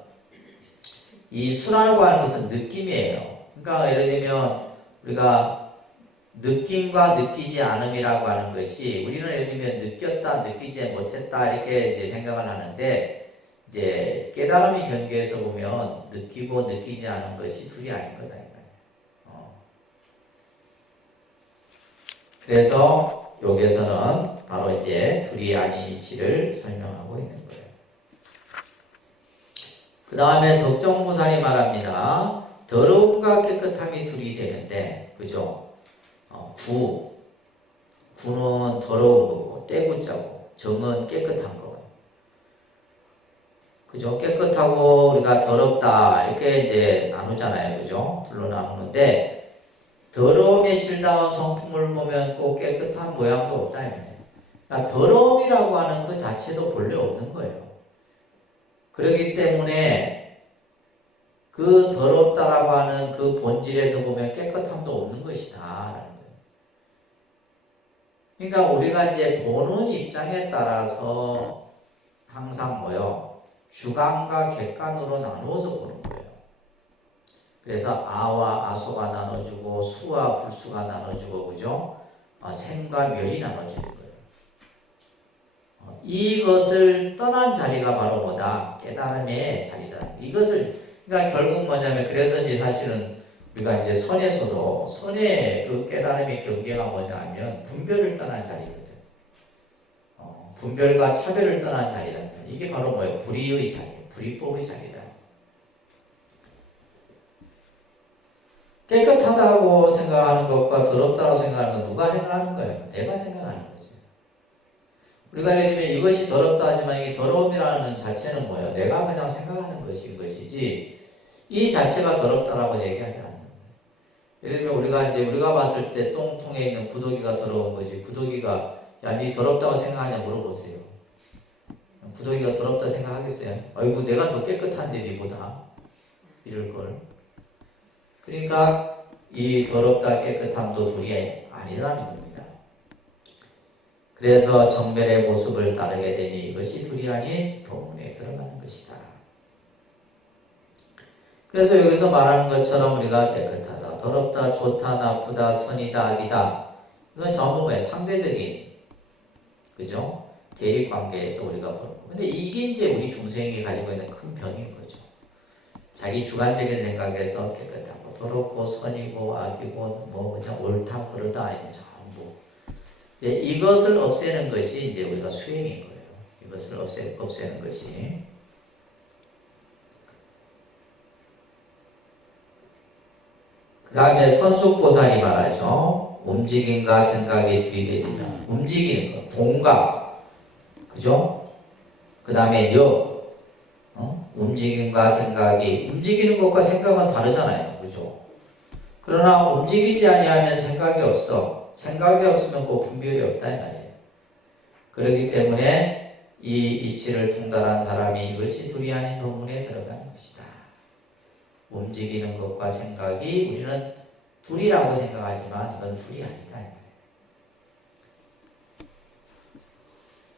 이 수라고 하는 것은 느낌이에요. 그러니까 예를 들면 우리가 느낌과 느끼지 않음이라고 하는 것이, 우리는 예를 들면 느꼈다, 느끼지 못했다 이렇게 이제 생각을 하는데, 이제 깨달음의 경계에서 보면 느끼고 느끼지 않은 것이 둘이 아닌 거다 이 말이에요. 그래서 여기서는 바로 이제 둘이 아닌 이치를 설명하고 있는 거예요. 그 다음에 덕정무산이 말합니다. 더러움과 깨끗함이 둘이 되는데, 그죠? 구는 더러운 거고, 떼구자고, 정은 깨끗한 거고. 그죠? 깨끗하고 우리가 더럽다, 이렇게 이제 나누잖아요. 그죠? 둘로 나누는데, 더러움에 실나온 성품을 보면 꼭 깨끗한 모양도 없다. 그러니까 더러움이라고 하는 그 자체도 본래 없는 거예요. 그렇기 때문에 그 더럽다라고 하는 그 본질에서 보면 깨끗함도 없는 것이다. 라는 거예요. 그러니까 우리가 이제 보는 입장에 따라서 항상 뭐요? 주관과 객관으로 나누어서 보는 거예요. 그래서 아와 아소가 나눠주고 수와 불수가 나눠주고 그죠? 생과 멸이 나눠주는 거예요. 이것을 떠난 자리가 바로 뭐다? 깨달음의 자리다. 이것을 그러니까 결국 뭐냐면 그래서 이제 사실은 우리가 이제 선에서도 선의 그 깨달음의 경계가 뭐냐면 분별을 떠난 자리거든. 분별과 차별을 떠난 자리다. 이게 바로 뭐예요? 불의의 자리, 불의법의 자리다. 깨끗하다고 생각하는 것과 더럽다고 생각하는 건 누가 생각하는 거예요? 내가 생각하는 거지. 우리가 예를 들면 이것이 더럽다 하지만 이게 더러움이라는 자체는 뭐예요? 내가 그냥 생각하는 것이지 이 자체가 더럽다라고 얘기하지 않는 거예요. 예를 들면 우리가 봤을 때 똥통에 있는 구더기가 더러운 거지. 구더기가 야, 니 더럽다고 생각하냐 물어보세요. 구더기가 더럽다 생각하겠어요? 아이고 내가 더 깨끗한데 니보다 이럴 걸. 그러니까 이 더럽다 깨끗함도 둘이 아니라는 겁니다. 그래서 정멸의 모습을 따르게 되니 이것이 둘이 아닌 본문에 들어가는 것이다. 그래서 여기서 말하는 것처럼 우리가 깨끗하다, 더럽다, 좋다, 나쁘다, 선이다, 악이다. 이건 전부 뭐예요? 상대적인, 그죠? 대립관계에서 우리가 보는 거. 근데 이게 이제 우리 중생이 가지고 있는 큰 병인 거죠. 자기 주관적인 생각에서 깨끗하고 더럽고 선이고 악이고 뭐 그냥 옳다 그러다 아니면 전부. 이것을 없애는 것이 이제 우리가 수행인 거예요. 이것을 없애는 것이. 그 다음에 선숙보살이 말하죠. 움직임과 생각이 뒤되지면 움직이는 것, 동각, 그죠? 그 다음에 움직임과 생각이 움직이는 것과 생각은 다르잖아요. 그죠? 그러나 움직이지 아니하면 생각이 없어. 생각이 없으면 그 분별이 없다 이 말이에요. 그렇기 때문에 이 이치를 통달한 사람이 이것이 둘이 아닌 본문에 들어가는 것이다. 움직이는 것과 생각이 우리는 둘이라고 생각하지만 이건 둘이 아니다.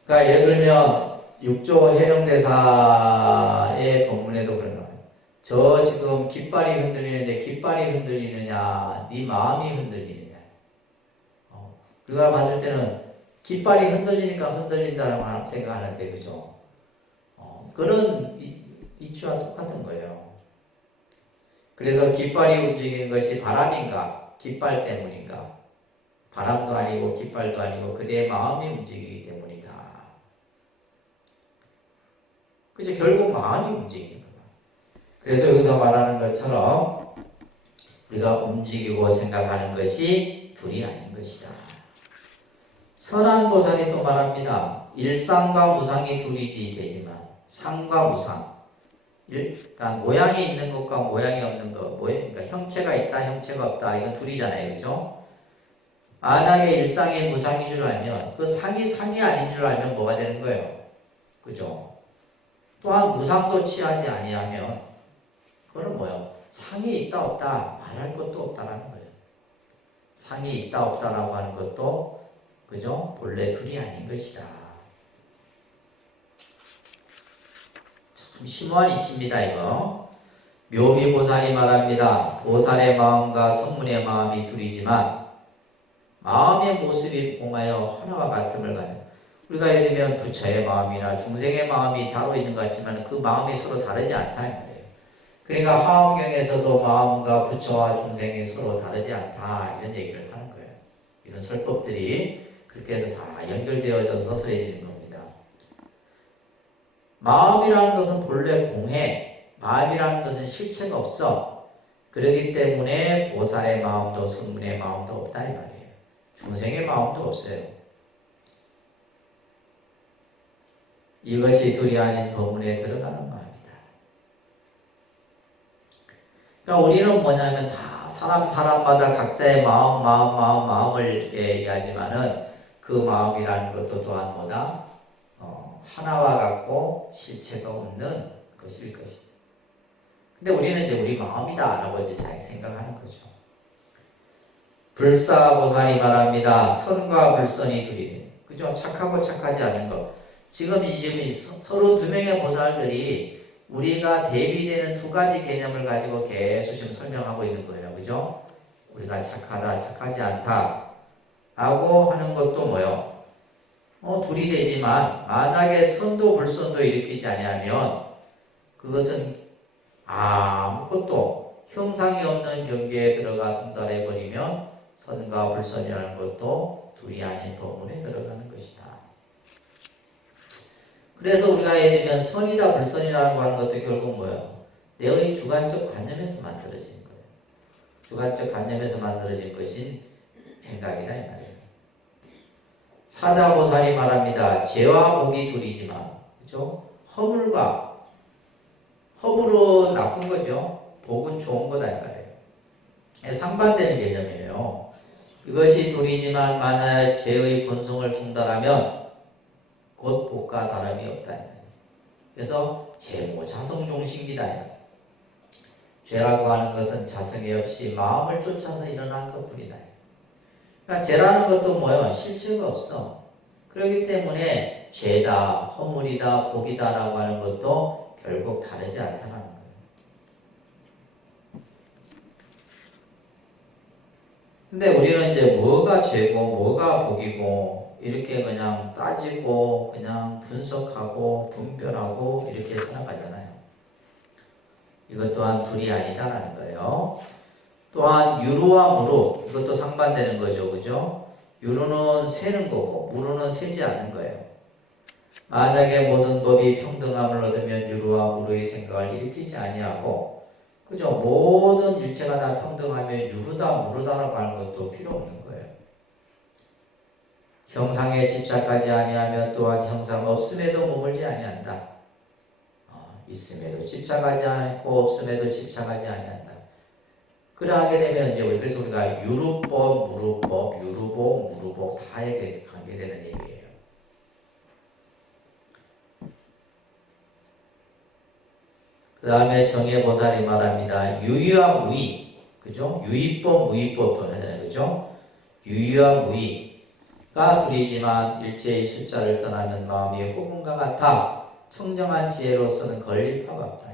그러니까 예를 들면 6조 해령대사의 본문에도 그런 거예요. 저 지금 깃발이 흔들리는데 깃발이 흔들리느냐 네 마음이 흔들리느냐. 우리가 봤을 때는 깃발이 흔들리니까 흔들린다라고 생각하는데 그죠? 그런 이치와 똑같은 거예요. 그래서 깃발이 움직이는 것이 바람인가? 깃발 때문인가? 바람도 아니고 깃발도 아니고 그대의 마음이 움직이기 때문이다. 그죠? 결국 마음이 움직이는 거다. 그래서 여기서 말하는 것처럼 우리가 움직이고 생각하는 것이 둘이 아닌 것이다. 선한 보살이 또 말합니다. 일상과 무상이 둘이지 되지만 상과 무상, 그러니까 모양이 있는 것과 모양이 없는 것, 그러니까 형체가 있다, 형체가 없다, 이건 둘이잖아요, 그죠? 만약에 일상이 무상인 줄 알면 그 상이 상이 아닌 줄 알면 뭐가 되는 거예요, 그죠? 또한 무상도 취하지 아니하면 그거는 뭐예요? 상이 있다 없다 말할 것도 없다라는 거예요. 상이 있다 없다라고 하는 것도 그죠? 본래 둘이 아닌 것이다. 참 심오한 이치입니다, 이거. 묘미보살이 말합니다. 보살의 마음과 성문의 마음이 둘이지만 마음의 모습이 공하여 하나와 같음을 가져. 우리가 예를 들면 부처의 마음이나 중생의 마음이 따로 있는 것 같지만 그 마음이 서로 다르지 않다 이 말이에요. 그러니까 화엄경에서도 마음과 부처와 중생이 서로 다르지 않다 이런 얘기를 하는 거예요. 이런 설법들이 그렇게 해서 다 연결되어져서 서해지는 겁니다. 마음이라는 것은 본래 공해, 마음이라는 것은 실체가 없어. 그렇기 때문에 보살의 마음도 승문의 마음도 없다 이 말이에요. 중생의 마음도 없어요. 이것이 둘이 아닌 법문에 들어가는 마음이다. 그러니까 우리는 뭐냐면 다 사람마다 각자의 마음을 이렇게 얘기하지만은 그 마음이라는 것도 또한 뭐다? 하나와 같고 실체가 없는 것일 것이다. 근데 우리는 이제 우리 마음이다라고 이제 잘 생각하는 거죠. 불사보살이 말합니다. 선과 불선이 둘이. 그죠? 착하고 착하지 않은 것. 지금 32명의 보살들이 우리가 대비되는 두 가지 개념을 가지고 계속 지금 설명하고 있는 거예요. 그죠? 우리가 착하다, 착하지 않다. 라고 하는 것도 뭐요? 둘이 되지만 만약에 선도 불선도 일으키지 아니하면 그것은 아무것도 형상이 없는 경계에 들어가 통달해 버리면 선과 불선이라는 것도 둘이 아닌 법문에 들어가는 것이다. 그래서 우리가 예를 들면 선이다 불선이라고 하는 것도 결국 뭐예요? 내의 주관적 관념에서 만들어진 거예요. 주관적 관념에서 만들어진 것인 생각이다 이 말이에요. 사자보살이 말합니다. 죄와 복이 둘이지만, 그죠? 허물은 나쁜 거죠. 복은 좋은 거다 이 말이에요. 상반되는 개념이에요. 이것이 둘이지만 만약 죄의 본성을 통달하면 곧 복과 다름이 없다. 그래서 죄모 자성종식이다. 죄라고 하는 것은 자성이 없이 마음을 쫓아서 일어난 것뿐이다. 그러니까 죄라는 것도 뭐예요? 실체가 없어. 그렇기 때문에 죄다, 허물이다, 복이다라고 하는 것도 결국 다르지 않다는 거예요. 근데 우리는 이제 뭐가 죄고 뭐가 복이고 이렇게 그냥 따지고 그냥 분석하고 분별하고 이렇게 살아가잖아요. 이것 또한 둘이 아니다라는 거예요. 또한 유루와 무루, 이것도 상반되는 거죠. 그죠? 유루는 세는 거고 무루는 세지 않는 거예요. 만약에 모든 법이 평등함을 얻으면 유루와 무루의 생각을 일으키지 아니하고, 그죠? 모든 일체가 다 평등하면 유루다 무루다라고 하는 것도 필요 없는 거예요. 형상에 집착하지 아니하면 또한 형상 없음에도 머물지 아니한다. 있음에도 집착하지 않고 없음에도 집착하지 아니한다. 그러하게 되면 이제 그래서 우리가 유루법, 무루법, 유루복, 무루복 다 관계되는 얘기예요. 그 다음에 정예보살이 말합니다. 유의와 무의, 그죠? 유의법, 무의법도 하잖아요, 그죠? 유의와 무의가 둘이지만 일제의 숫자를 떠나면 마음이 호분과 같아 청정한 지혜로서는 걸릴 바가 없다.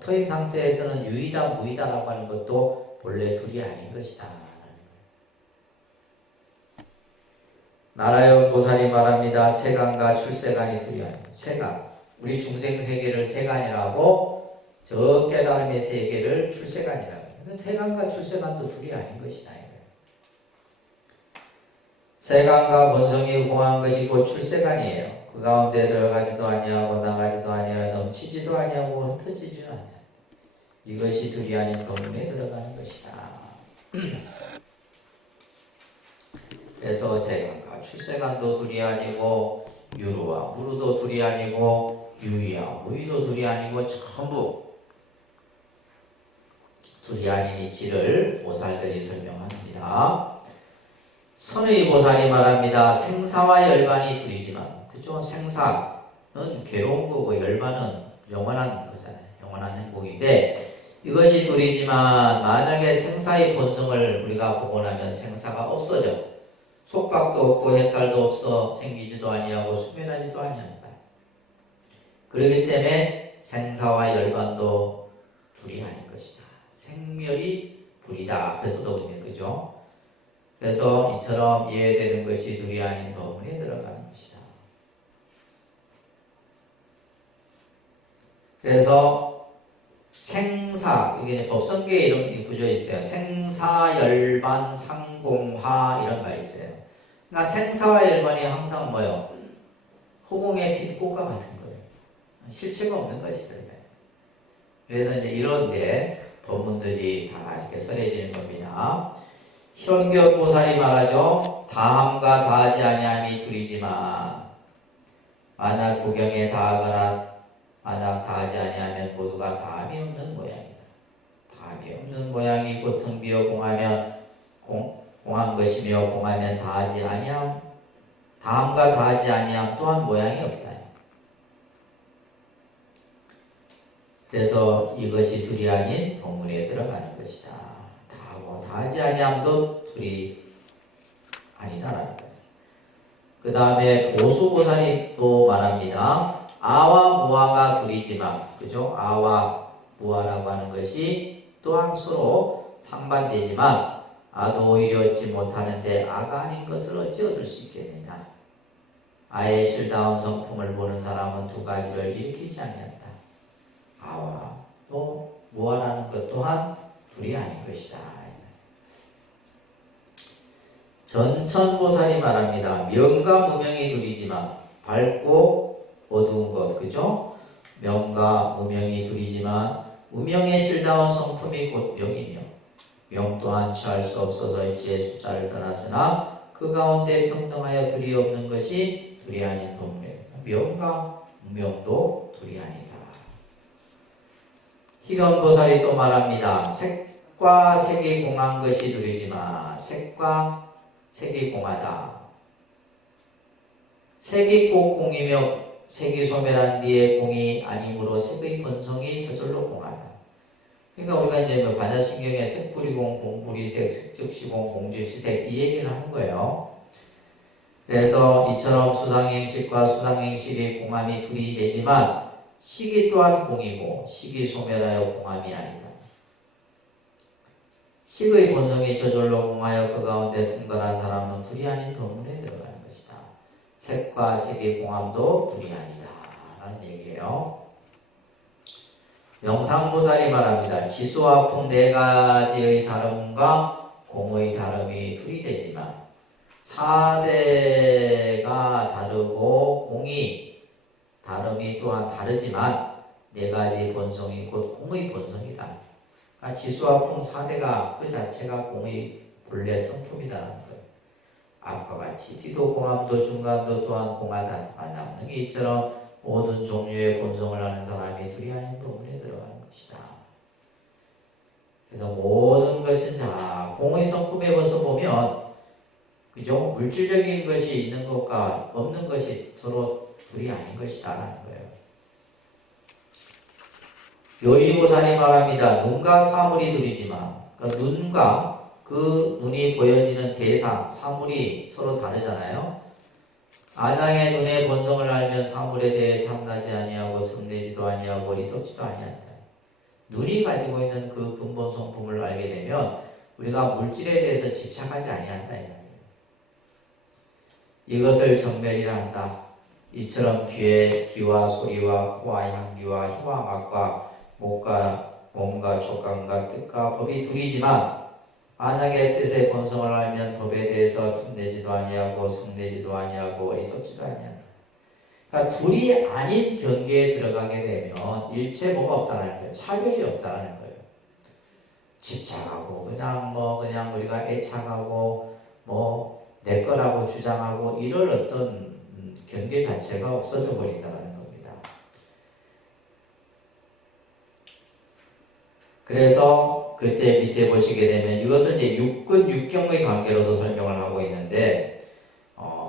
토인 상태에서는 유의다, 무의다라고 하는 것도 본래 둘이 아닌 것이다. 나라연 보살이 말합니다. 세간과 출세간이 둘이 아니다. 세간. 우리 중생 세계를 세간이라고 저 깨달음의 세계를 출세간이라고 해요. 세간과 출세간도 둘이 아닌 것이다. 세간과 본성이 공한 것이 곧 출세간이에요. 그 가운데 들어가지도 아니하고 나가지도 아니하고 넘치지도 아니하고 흩어지지도 아니하고 이것이 둘이 아닌 법문에 들어가는 것이다. 그래서 세간과 출세간도 둘이 아니고 유루와 무루도 둘이 아니고 유의와 무의도 둘이 아니고 전부 둘이 아닌 이치를 보살들이 설명합니다. 선의 보살이 말합니다. 생사와 열반이 둘이지만, 그죠? 생사는 괴로운 거고 열반은 영원한 거잖아요. 영원한 행복인데 이것이 둘이지만 만약에 생사의 본성을 우리가 보고 나면 생사가 없어져. 속박도 없고 해탈도 없어 생기지도 아니하고 수멸하지도 아니한다. 그렇기 때문에 생사와 열반도 둘이 아닌 것이다. 생멸이 둘이다. 앞에서도 보면 그죠? 그래서 이처럼 이해되는 것이 둘이 아닌 법문에 들어가는 것이다. 그래서 생사, 이게 법성계에 이런 구조 있어요. 생사열반 상공화 이런 거 있어요. 그러니까 생사와 열반이 항상 뭐요? 허공의 빛꽃과 같은 거예요. 실체가 없는 것이다. 그래서 이제 이런데 법문들이 다 이렇게 설해지는 겁니다. 현견보살이 말하죠. 다함과 다하지 아니함이 둘이지만 만약 구경에 다하거나 만약 다하지 아니하면 모두가 다함이 없는 모양이다. 다함이 없는 모양이고 등 비어 공하면 공한 것이며 공하면 다하지 아니함 다함과 다하지 아니함 또한 모양이 없다. 그래서 이것이 둘이 아닌 본문에 들어가는 것이다. 다하고 다하지 아니함도 둘이 아니다라는 거예요. 그 다음에 보수보살이 또 말합니다. 아와 무아가 둘이지만, 그죠? 아와 무아라고 하는 것이 또한 서로 상반되지만, 아도 오히려 얻지 못하는데 아가 아닌 것을 어찌 얻을 수 있겠느냐? 아의 실다운 성품을 보는 사람은 두 가지를 일으키지 아니한다. 아와 또 무아라는 것 또한 둘이 아닌 것이다. 전천보살이 말합니다. 명과 무명이 둘이지만 밝고 어두운 것, 그죠? 명과 무명이 둘이지만 무명의 실다운 성품이 곧 명이며 명 또한 취할 수 없어서 일제의 숫자를 떠났으나 그 가운데 평등하여 둘이 없는 것이 둘이 아닌 동네. 명과 무명도 둘이 아니다. 희견보살이 또 말합니다. 색과 색이 공한 것이 둘이지만 색과 색이 공하다. 색이 꼭 공이며 색이 소멸한 뒤에 공이 아니므로 색의 본성이 저절로 공하다. 그러니까 우리가 이제 반야신경에 색불이공, 공불이색, 색즉시공, 공즉시색 이 얘기를 하는 거예요. 그래서 이처럼 수상행식과 수상행식의 공함이 둘이 되지만 식이 또한 공이고 식이 소멸하여 공함이 아니다. 식의 본성이 저절로 공하여 그 가운데 통달한 사람은 둘이 아닌 본문에 들어가는 것이다. 색과 색의 공함도 둘이 아니다 라는 얘기예요. 영상보살이 말합니다. 지수와 풍 네 가지의 다름과 공의 다름이 둘이 되지만 사대가 다르고 공이 다름이 또한 다르지만 네 가지 본성이 곧 공의 본성이다. 그러니까 지수와 풍 사대가 그 자체가 공의 본래 성품이다라는 거예요. 앞과 같이 뒤도 공함도 중간도 또한 공하다. 만약 능히 이처럼 모든 종류의 본성을 아는 사람이 둘이 아닌 본문에 들어가는 것이다. 그래서 모든 것은 다 공의 성품에 벌써 보면 그죠? 물질적인 것이 있는 것과 없는 것이 서로 둘이 아닌 것이다 라는 거예요. 요의보살이 말합니다. 눈과 사물이 둘이지만 그러니까 눈과 그 눈이 보여지는 대상, 사물이 서로 다르잖아요. 안양의 눈의 본성을 알면 사물에 대해 탐나지 아니하고 성내지도 아니하고 어리석지도 아니한다. 눈이 가지고 있는 그 근본 성품을 알게 되면 우리가 물질에 대해서 집착하지 아니한다. 이것을 정멸이라 한다. 이처럼 귀와 소리와 코와 향기와 혀와 맛과 목과 몸과 촉감과 뜻과 법이 둘이지만 만약에 뜻의 본성을 알면 법에 대해서 탐내지도 아니하고 성내지도 아니하고 어리석지도 아니한다. 그러니까 둘이 아닌 경계에 들어가게 되면 일체 뭐가 없다는 거예요. 차별이 없다는 거예요. 집착하고 그냥 우리가 애착하고 내 거라고 주장하고 이럴 어떤 경계 자체가 없어져 버린다는 겁니다. 그래서 그때 밑에 보시게 되면 이것은 이제 육근 육경의 관계로서 설명을 하고 있는데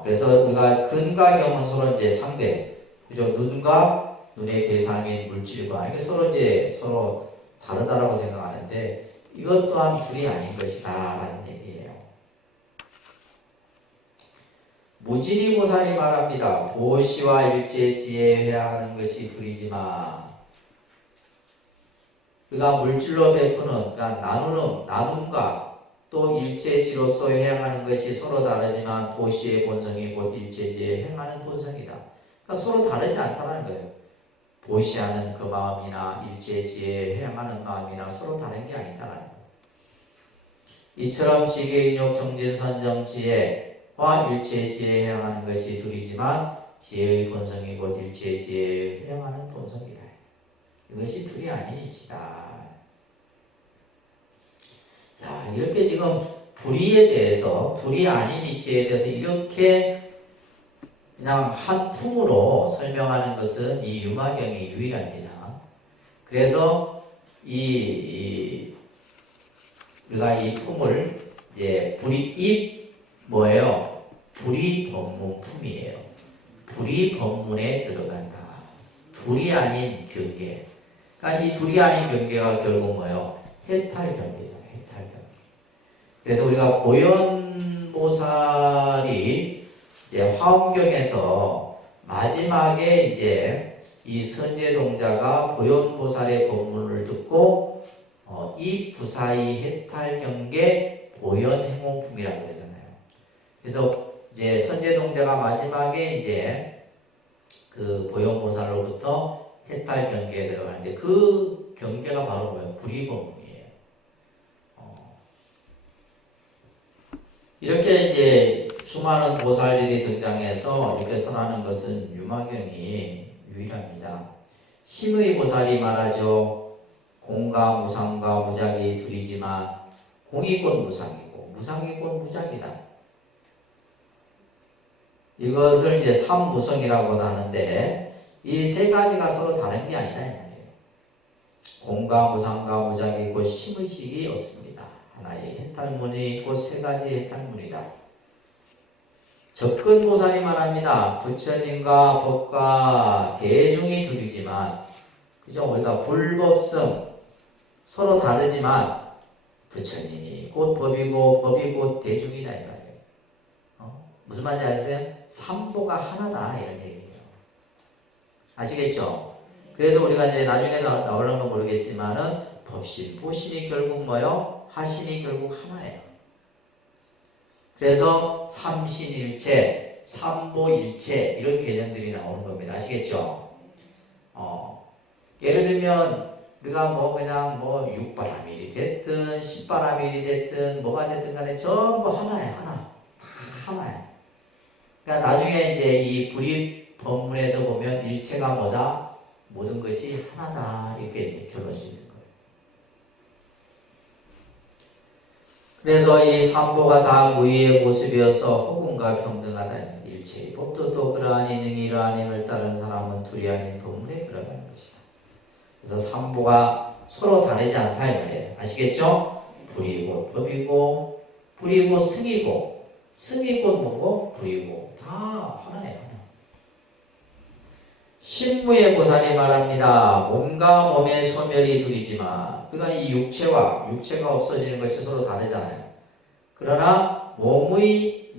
그래서 우리가 근과 경은 서로 이제 상대, 그죠? 눈과 눈의 대상인 물질과 이게 서로 다르다라고 생각하는데 이것 또한 둘이 아닌 것이다라는 얘기예요. 무진이보살이 말합니다. 보시와 일체지에 회하는 것이 둘이지만 우리가 물질로 베푸는 그러니까 나눔과 또 일체지로서 행하는 것이 서로 다르지만 도시의 본성이 곧 일체지에 행하는 본성이다. 그러니까 서로 다르지 않다는 거예요. 보시하는 그 마음이나 일체지에 회항하는 마음이나 서로 다른 게 아니다라는 거. 이처럼 지계인욕 정진선정 지혜와 일체지에 회항하는 것이 둘이지만 지혜의 본성이 곧 일체지에 회항하는 본성이다. 이것이 둘이 아닌 이치다. 자, 이렇게 지금 불의에 대해서, 둘이 아닌 이치에 대해서 이렇게 그냥 한 품으로 설명하는 것은 이 유마경이 유일합니다. 그래서 우리가 이 품을 이제 뭐예요? 불의 법문 품이에요. 불의 법문에 들어간다. 둘이 아닌 경계. 그러니까 이 둘이 아닌 경계가 결국 뭐예요? 해탈 경계잖아요. 해탈 경계. 그래서 우리가 보현보살이 이제 화엄경에서 마지막에 이제 이 선제동자가 보현보살의 법문을 듣고 이 부사의 해탈 경계 보현행원품이라고 그러잖아요. 그래서 이제 선제동자가 마지막에 이제 그 보현보살로부터 해탈 경계에 들어가는데 그 경계가 바로 뭐예요? 불의법문이에요. 이렇게 이제 수많은 보살들이 등장해서 이렇게 선하는 것은 유마경이 유일합니다. 심의 보살이 말하죠. 공과 무상과 무작이 둘이지만 공이 곧 무상이고 무상이 곧 무작이다. 이것을 이제 삼무성이라고도 하는데 이 세 가지가 서로 다른 게 아니다 이 말이에요. 공과 무상과 무작이 곧 심의식이 없습니다. 하나의 해탈문이 곧 세 가지 해탈문이다. 접근보살이 말합니다. 부처님과 법과 대중이 둘이지만, 그죠? 우리가 불법성 서로 다르지만 부처님이 곧 법이고 법이 곧 대중이다 이 말이에요. 무슨 말인지 아세요? 삼보가 하나다 이런 얘기예요. 아시겠죠? 그래서 우리가 이제 나중에 나오는 건 모르겠지만은 법신, 보신이 결국 뭐요? 하신이 결국 하나예요. 그래서 삼신일체, 삼보일체 이런 개념들이 나오는 겁니다. 아시겠죠? 예를 들면 우리가 뭐 그냥 뭐 육바라밀이 됐든 십바라밀이 됐든 뭐가 됐든 간에 전부 하나예요. 하나. 다 하나예요. 그러니까 나중에 이제 이 불의 법문에서 보면 일체가 뭐다? 모든 것이 하나다. 이렇게 결론 짓는 거예요. 그래서 이 삼보가 다 무의의 모습이어서 호군과 평등하다. 일체의 법도 또 그러한 이능이 이러한 행을 따른 사람은 둘이 아닌 법문에 들어가는 것이다. 그래서 삼보가 서로 다르지 않다 이 말이에요. 아시겠죠? 불이고 법이고 불이고 승이고 승이 곧 뭐고 불이고 다 하나예요. 신무의 보살이 말합니다. 몸과 몸의 소멸이 둘이지만 그러니까 이 육체가 없어지는 것이 서로 다르잖아요. 그러나 몸이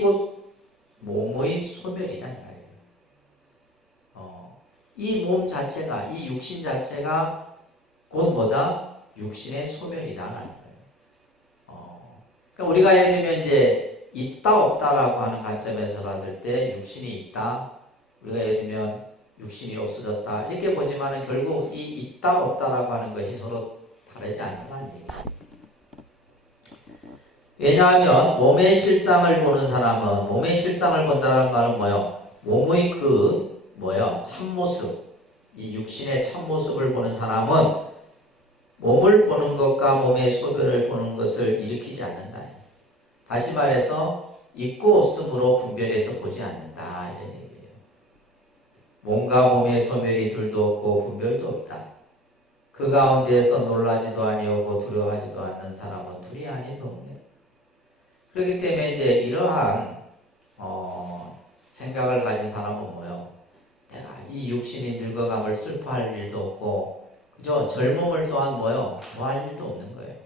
곧 몸의 소멸이다 이 말이에요. 이 몸 자체가 이 육신 자체가 곧 뭐다? 육신의 소멸이다라는 거예요. 그러니까 우리가 예를 들면 이제 있다 없다라고 하는 관점에서 봤을 때 육신이 있다. 우리가 예를 들면 육신이 없어졌다 이렇게 보지만은 결국 이 있다 없다라고 하는 것이 서로 다르지 않다는 얘기예요. 왜냐하면 몸의 실상을 보는 사람은 몸의 실상을 본다는 말은 뭐예요? 몸의 참모습 이 육신의 참모습을 보는 사람은 몸을 보는 것과 몸의 소별을 보는 것을 일으키지 않는다. 다시 말해서 있고 없음으로 분별해서 보지 않는다 이런 얘기예요. 몸과 몸의 소멸이 둘도 없고 분별도 없다. 그 가운데에서 놀라지도 아니하고 두려워하지도 않는 사람은 둘이 아닌 법이다. 그렇기 때문에 이제 이러한 생각을 가진 사람은 뭐예요? 내가 이 육신이 늙어감을 슬퍼할 일도 없고 그죠? 젊음을 또한 뭐예요? 좋아할 일도 없는 거예요.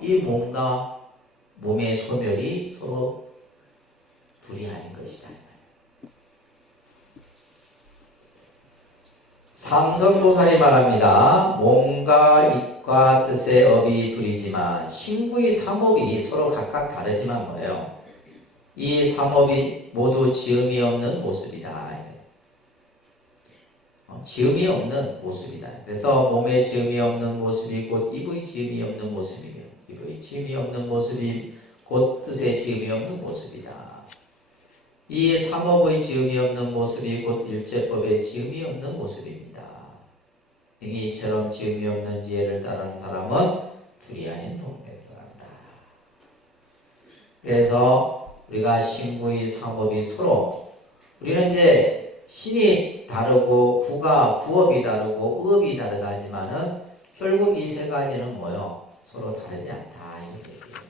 이 몸과 몸의 소멸이 서로 둘이 아닌 것이다. 삼성보살이 말합니다. 몸과 입과 뜻의 업이 둘이지만 신구의 삼업이 서로 각각 다르지만 뭐예요? 이 삼업이 모두 지음이 없는 모습이다. 지음이 없는 모습이다. 그래서 몸에 지음이 없는 모습이 곧 입의 지음이 없는 모습이며 입의 지음이 없는 모습이 곧 뜻의 지음이 없는 모습이다. 이 삼업의 지음이 없는 모습이 곧 일제법의 지음이 없는 모습입니다. 이처럼 지음이 없는 지혜를 따르는 사람은 둘이 아닌 동맥에 들어간다. 그래서 우리가 신구의 삼업이 서로 우리는 이제 신이 다르고 구업이 다르고 의업이 다르다 하지만은 결국 이 세 가지는 뭐요? 서로 다르지 않다 이렇게 얘기해요.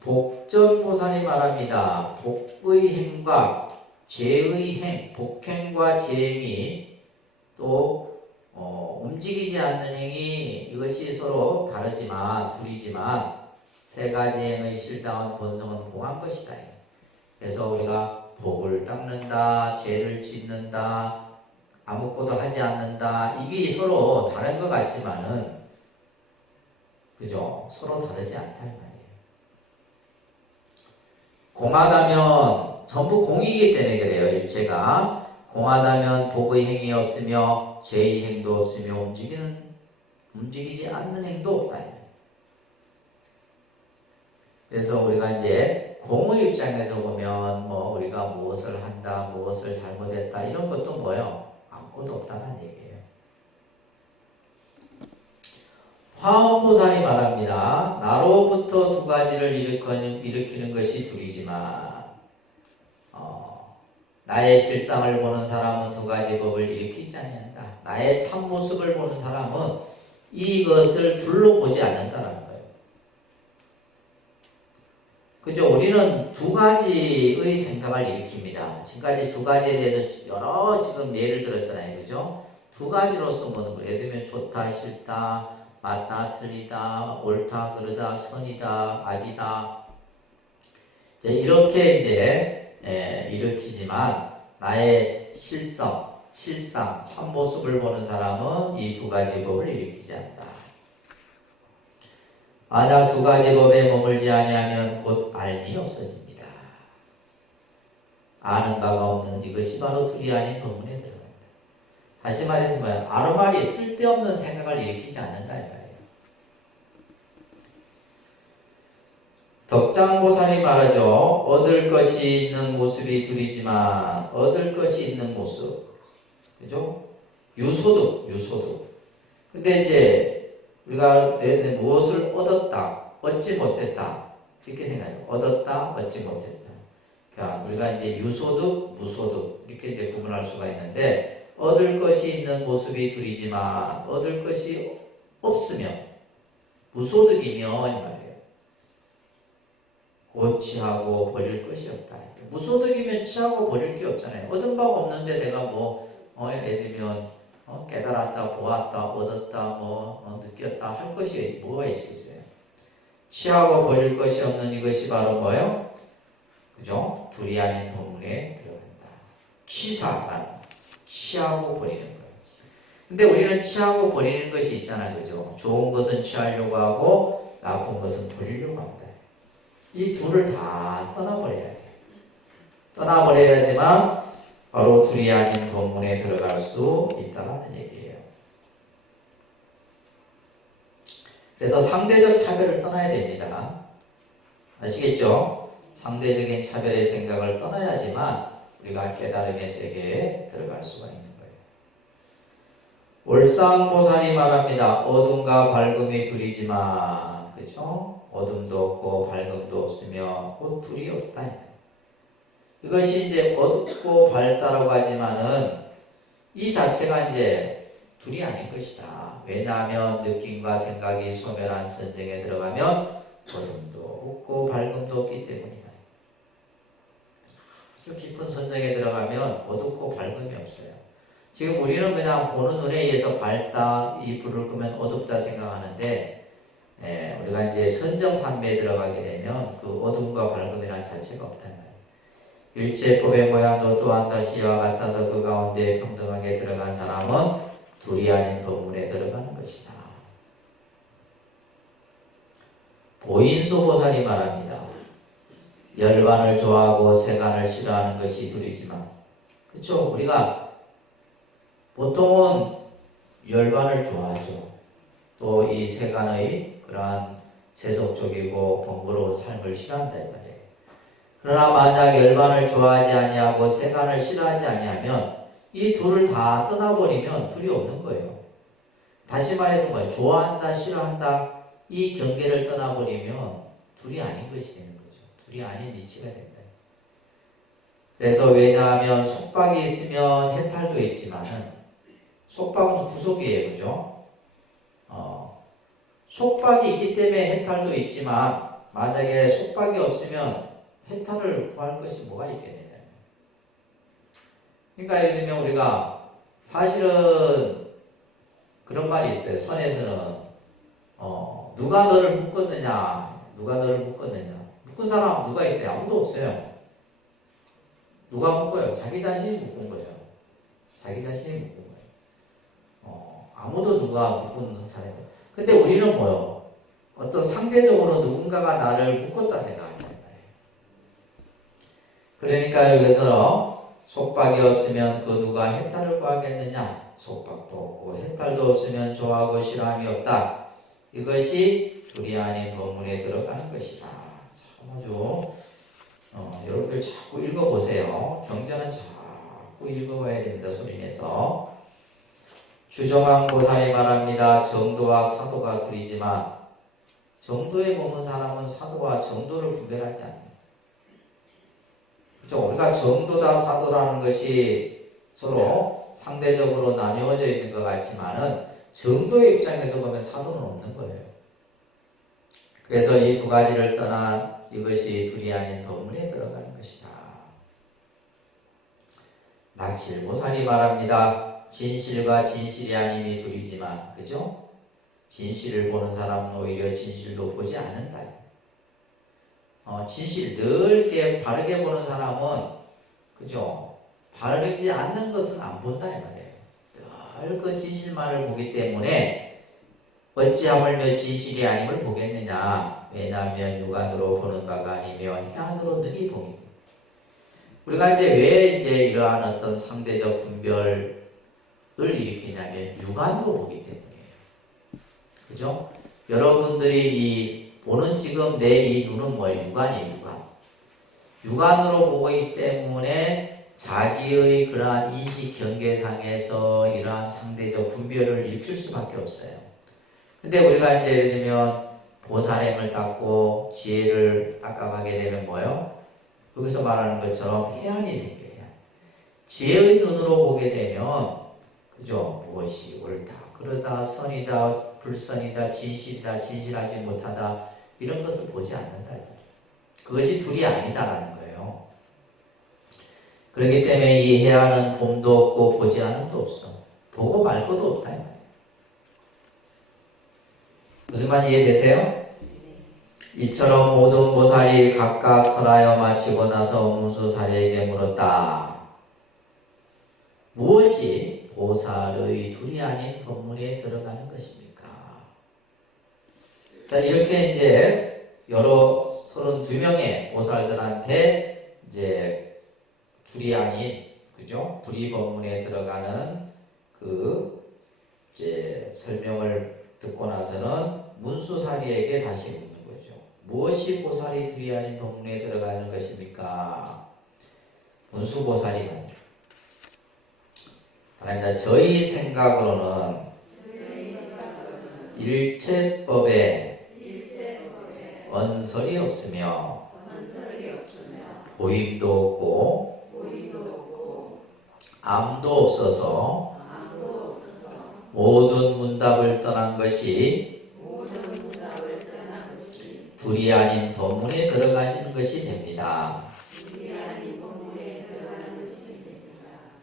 복전보살이 말합니다. 복의 행과 죄의 행, 복행과 죄행이 또 움직이지 않는 행위 이것이 서로 다르지만 둘이지만 세 가지 행의 실당한 본성은 공한 것이다. 그래서 우리가 복을 닦는다, 죄를 짓는다, 아무것도 하지 않는다 이게 서로 다른 것 같지만은 그죠? 서로 다르지 않다 이 말이에요. 공하다면 전부 공이기 때문에 그래요. 일체가 공하다면 복의 행위 없으며 죄의 행도 없으며 움직이지 않는 행도 없다. 그래서 우리가 이제 공의 입장에서 보면 뭐 우리가 무엇을 한다, 무엇을 잘못했다 이런 것도 뭐요? 아무것도 없다는 얘기예요. 화엄보살이 말합니다. 나로부터 두 가지를 일으키는 것이 둘이지만 나의 실상을 보는 사람은 두 가지 법을 일으키지 아니한다. 나의 참모습을 보는 사람은 이것을 둘로 보지 않는다라는 거예요. 그죠? 우리는 두 가지의 생각을 일으킵니다. 지금까지 두 가지에 대해서 여러 지금 예를 들었잖아요. 그죠? 두 가지로서 보는 거예요. 예를 들면 좋다, 싫다, 맞다, 틀리다, 옳다, 그르다, 선이다, 악이다. 이렇게 이제 일으키지만 나의 실상, 참모습을 보는 사람은 이 두 가지 법을 일으키지 않는다. 만약 두 가지 법에 머물지 아니하면 곧 알미 없어집니다. 아는 바가 없는 이것이 바로 둘이 아닌 법문에 들어간다. 다시 말해서 뭐야? 아르말이 쓸데없는 생각을 일으키지 않는다 이 말이에요. 덕장보살이 말하죠. 얻을 것이 있는 모습이 둘이지만 얻을 것이 있는 모습, 그죠? 유소득. 근데 이제 우리가 무엇을 얻었다, 얻지 못했다 이렇게 생각해요. 얻었다, 얻지 못했다. 그러니까 우리가 이제 유소득, 무소득 이렇게 이제 구분할 수가 있는데 얻을 것이 있는 모습이 둘이지만 얻을 것이 없으면 무소득이면 이 말이에요. 곧 취하고 버릴 것이 없다. 무소득이면 취하고 버릴 게 없잖아요. 얻은 바가 없는데 내가 예를 들면 깨달았다, 보았다, 얻었다, 느꼈다 할 것이 뭐가 있겠어요? 취하고 버릴 것이 없는 이것이 바로 뭐예요? 그죠? 둘이 아닌 본문에 들어간다. 취사라는 취하고 버리는 거예요. 근데 우리는 취하고 버리는 것이 있잖아요. 그죠? 좋은 것은 취하려고 하고 나쁜 것은 버리려고 합니다. 이 둘을 다 떠나버려야 돼요. 떠나버려야지만 바로 둘이 아닌 본문에 들어갈 수 있다는 얘기예요. 그래서 상대적 차별을 떠나야 됩니다. 아시겠죠? 상대적인 차별의 생각을 떠나야지만 우리가 깨달음의 세계에 들어갈 수가 있는 거예요. 월상보살이 말합니다. 어둠과 밝음이 둘이지만, 그죠? 어둠도 없고 밝음도 없으며 곧 둘이 없다. 이것이 이제 어둡고 밝다라고 하지만은 이 자체가 이제 둘이 아닌 것이다. 왜냐하면 느낌과 생각이 소멸한 선정에 들어가면 어둠도 없고 밝음도 없기 때문이다. 아주 깊은 선정에 들어가면 어둡고 밝음이 없어요. 지금 우리는 그냥 보는 눈에 의해서 밝다, 이 불을 끄면 어둡다 생각하는데 우리가 이제 선정산매에 들어가게 되면 그 어둠과 밝음이라는 자체가 없다는 거예요. 일체법의 모양도 또한 다시 이와 같아서 그 가운데 평등하게 들어간 사람은 둘이 아닌 본문에 들어가는 것이다. 보인소보살이 말합니다. 열반을 좋아하고 세간을 싫어하는 것이 둘이지만 그렇죠? 우리가 보통은 열반을 좋아하죠. 또 이 세간의 그러한 세속적이고 번거로운 삶을 싫어한다 이 말이에요. 그러나 만약 열반을 좋아하지 아니하고 세간을 싫어하지 아니하면 이 둘을 다 떠나버리면 둘이 없는 거예요. 다시 말해서 뭐예요? 좋아한다, 싫어한다 이 경계를 떠나버리면 둘이 아닌 것이 되는 거죠. 둘이 아닌 이치가 된다. 그래서 왜냐하면 속박이 있으면 해탈도 있지만은 속박은 구속이에요, 그죠? 속박이 있기 때문에 해탈도 있지만 만약에 속박이 없으면 해탈을 구할 것이 뭐가 있겠느냐. 그러니까 예를 들면 우리가 사실은 그런 말이 있어요. 선에서는 누가 너를 묶었느냐, 누가 너를 묶었느냐. 묶은 사람 누가 있어요? 아무도 없어요. 누가 묶어요? 자기 자신이 묶은 거예요. 자기 자신이 묶은 거예요. 아무도 누가 묶은 사람이. 근데 우리는 뭐요? 어떤 상대적으로 누군가가 나를 묶었다 생각한단 말이에요. 그러니까 여기서 속박이 없으면 그 누가 해탈을 구하겠느냐? 속박도 없고 해탈도 없으면 좋아하고 싫어함이 없다. 이것이 둘이 아닌 본문에 들어가는 것이다. 참 아주 여러분들 자꾸 읽어보세요. 경전은 자꾸 읽어봐야 됩니다. 소리내서. 주정왕 보살이 말합니다. 정도와 사도가 둘이지만 정도에 머문 사람은 사도와 정도를 분별하지 않아요. 그렇죠? 우리가 정도다 사도라는 것이 서로 상대적으로 나뉘어져 있는 것 같지만은 정도의 입장에서 보면 사도는 없는 거예요. 그래서 이 두 가지를 떠난 이것이 둘이 아닌 법문에 들어가는 것이다. 낙실보살이 말합니다. 진실과 진실이 아님이 둘이지만, 그죠? 진실을 보는 사람은 오히려 진실도 보지 않는다. 진실 늘 이렇게 바르게 보는 사람은, 그죠? 바르지 않는 것은 안 본다 이 말이에요. 늘 그 진실만을 보기 때문에 어찌 하물며 진실이 아님을 보겠느냐. 왜냐하면 육안으로 보는 바가 아니며 해안으로 눈이 보니. 우리가 이제 왜 이제 이러한 어떤 상대적 분별을 일으키냐면 육안으로 보기 때문이에요. 그죠? 여러분들이 이 보는 지금 내 이 눈은 뭐예요? 육안이에요, 육안. 육안으로 보기 때문에 자기의 그러한 인식 경계상에서 이러한 상대적 분별을 일으킬 수밖에 없어요. 근데 우리가 이제 예를 들면 보살행을 닦고 지혜를 닦아가게 되면 뭐예요? 여기서 말하는 것처럼 해안이 생겨요. 지혜의 눈으로 보게 되면, 그죠? 무엇이 옳다, 그러다, 선이다, 불선이다, 진실이다, 진실하지 못하다, 이런 것을 보지 않는다. 그것이 둘이 아니다라는 거예요. 그렇기 때문에 이 해안은 봄도 없고 보지 않음도 없어. 보고 말 것도 없다. 무슨 말 이해되세요? 이처럼 모든 보살이 각각 설하여 마치고 나서 문수사리에게 물었다. 무엇이 보살의 둘이 아닌 법문에 들어가는 것입니까? 자, 이렇게 이제 여러 32명의 보살들한테 이제 둘이 아닌, 그죠? 불의 법문에 들어가는 그 이제 설명을 듣고 나서는 문수사리에게 다시 묻는 거죠. 무엇이 보살이 둘이 아닌 법문에 들어가는 것입니까? 문수보살이는 그러니까 저희 생각으로는 일체법에 언설이 없으며 보임도 없고 암도 없어서 모든 문답을 떠난 것이 둘이 아닌 법문에 들어가시는 것이 됩니다.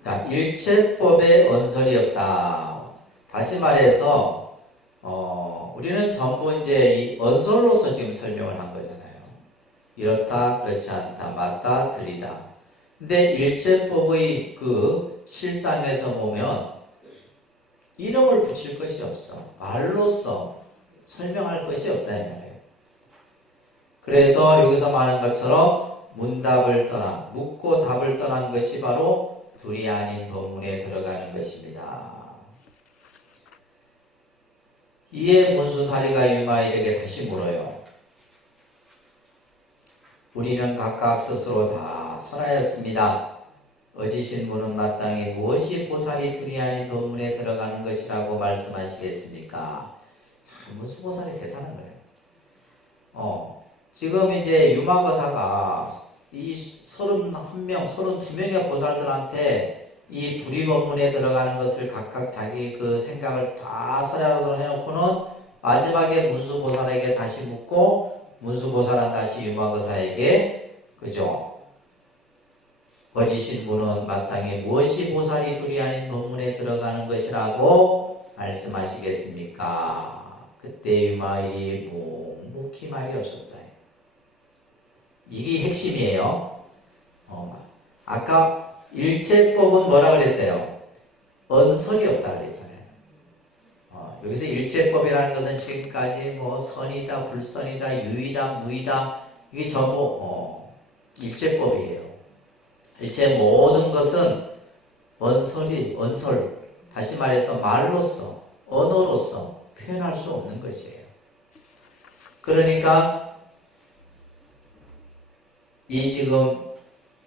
자, 일체법에 언설이 없다. 다시 말해서 우리는 전부 이제 이 언설로서 지금 설명을 한 거잖아요. 이렇다, 그렇지 않다, 맞다, 틀리다. 근데 일체법의 그 실상에서 보면 이름을 붙일 것이 없어. 말로써 설명할 것이 없다 이 말이에요. 그래서 여기서 말한 것처럼 문답을 떠난, 묻고 답을 떠난 것이 바로 둘이 아닌 본문에 들어가는 것입니다. 이에 문수사리가 유마일에게 다시 물어요. 우리는 각각 스스로 다 선하였습니다. 어지신 분은 마땅히 무엇이 보살이 둘이 아닌 본문에 들어가는 것이라고 말씀하시겠습니까? 참 문수보살이 대단한 거예요. 지금 이제 유마거사가 이 31명, 32명의 보살들한테 이 불의법문에 들어가는 것을 각각 자기 그 생각을 다 서량으로 해놓고는 마지막에 문수보살에게 다시 묻고 문수보살은 다시 유마거사에게 그죠? 거지신 분은 마땅히 무엇이 보살이 둘이 아닌 본문에 들어가는 것이라고 말씀하시겠습니까? 그때 유마일이 묵묵히 말이 없었다. 이게 핵심이에요. 아까 일체법은 뭐라 그랬어요? 언설이 없다 그랬잖아요. 여기서 일체법이라는 것은 지금까지 뭐 선이다, 불선이다, 유이다, 무이다 이게 전부 일체법이에요. 일체 모든 것은 언설, 다시 말해서 말로서, 언어로서 표현할 수 없는 것이에요. 그러니까 이 지금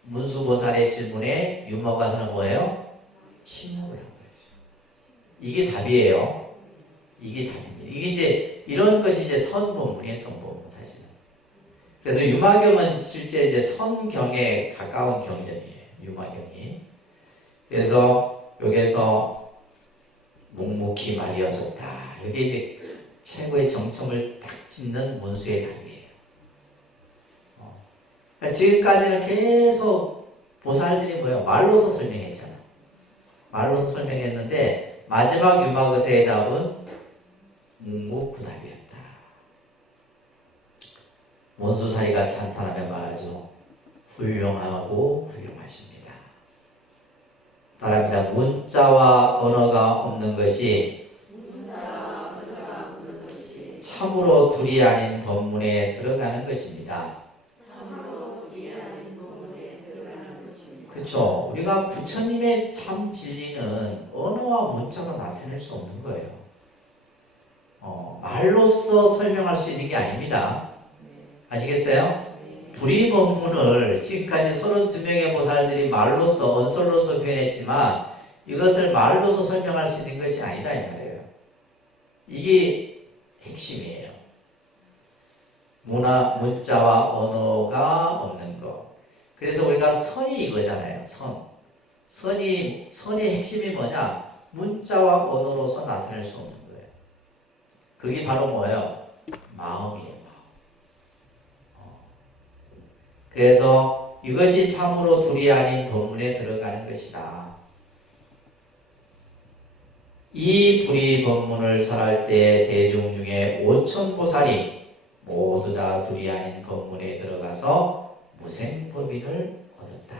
문수보살의 질문에 유머가서는 뭐예요? 침묵을 한 거죠. 이게 답이에요. 이게 답입니다. 이게 이제 이런 것이 이제 선본문이에요, 선본문 사실은. 그래서 유마경은 실제 이제 선경에 가까운 경전이에요. 유마경이. 그래서 여기서 묵묵히 말이 없었다. 여기 이제 최고의 정점을 딱 짓는 문수의 답이에요. 그러니까 지금까지는 계속 보살들이 뭐예요? 말로서 설명했잖아. 말로서 설명했는데 마지막 유마거세의 답은 묵묵부답이었다. 문수사리가 찬탄하며 말하죠. 훌륭하고 훌륭하십니다. 따라합니다. 문자와 언어가 없는 것이 참으로 둘이 아닌 법문에 들어가는 것입니다. 그렇죠. 우리가 부처님의 참 진리는 언어와 문자로 나타낼 수 없는 거예요. 말로써 설명할 수 있는 게 아닙니다. 아시겠어요? 불의법문을 지금까지 32명의 보살들이 말로써 언설로서 표현했지만 이것을 말로서 설명할 수 있는 것이 아니다 이 말이에요. 이게 핵심이에요. 문자와 언어가 없는 것. 그래서 우리가 선이 이거잖아요. 선의 핵심이 뭐냐? 문자와 언어로서 나타낼 수 없는 거예요. 그게 바로 뭐예요? 마음이에요. 그래서 이것이 참으로 둘이 아닌 본문에 들어가는 것이다. 이 불의법문을 설할 때 대중 중에 5천보살이 모두 다 둘이 아닌 법문에 들어가서 무생법인을 얻었다.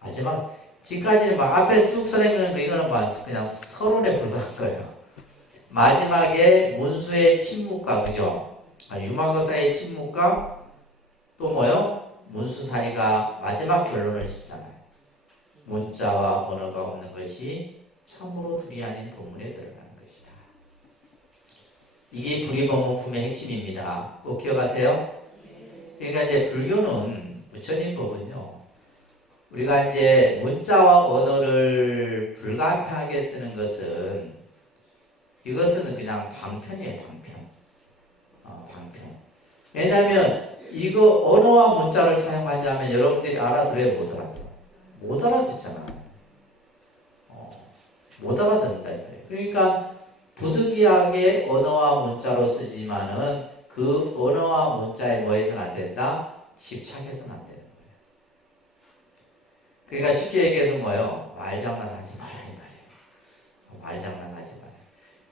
마지막 지금까지는 막 앞에 쭉 설명하는 거 이거는 그냥 서론에 불과한 거예요. 마지막에 문수의 침묵과 그죠? 유마거사의 침묵과 또 뭐요? 문수사리가 마지막 결론을 짓잖아요. 문자와 언어가 없는 것이 참으로 둘이 아닌 본문에 들어가는 것이다. 이게 불의법문품의 핵심입니다. 꼭 기억하세요. 그러니까 이제 불교는 부처님 법은요. 우리가 이제 문자와 언어를 불가피하게 쓰는 것은 이것은 그냥 방편이에요. 방편. 왜냐하면 이거 언어와 문자를 사용하지 않으면 여러분들이 알아들어야 못 알아들어. 못 알아듣잖아. 못 알아듣는다. 그러니까 부득이하게 언어와 문자로 쓰지만은 그 언어와 문자에 뭐 해서는 안 된다? 집착해서는 안 되는 거예요. 그러니까 쉽게 얘기해서 뭐예요? 말장난하지 마라 이 말이에요. 말장난하지 마라.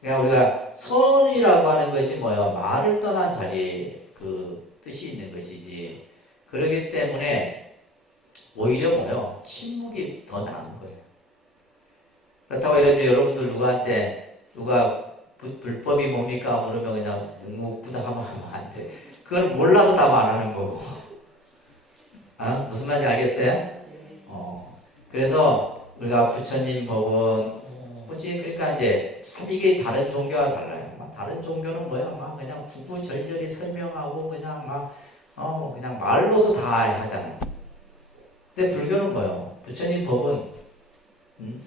그러니까 우리가 선이라고 하는 것이 뭐예요? 말을 떠난 자리 그 뜻이 있는 것이지. 그렇기 때문에 오히려 뭐예요? 침묵이 더 나은 거예요. 그렇다고 이러면 여러분들 누가 불법이 뭡니까? 물으면 그냥 묵묵부답하면 안 돼. 그걸 몰라서 답 안 하는 거고. 무슨 말인지 알겠어요? 그래서 우리가 부처님 법은 오직 그러니까 이제 참 이게 다른 종교와 달라요. 막 다른 종교는 뭐야? 막 그냥 구구절절히 설명하고 그냥 막 그냥 말로서 다 하잖아요. 근데 불교는 뭐예요? 부처님 법은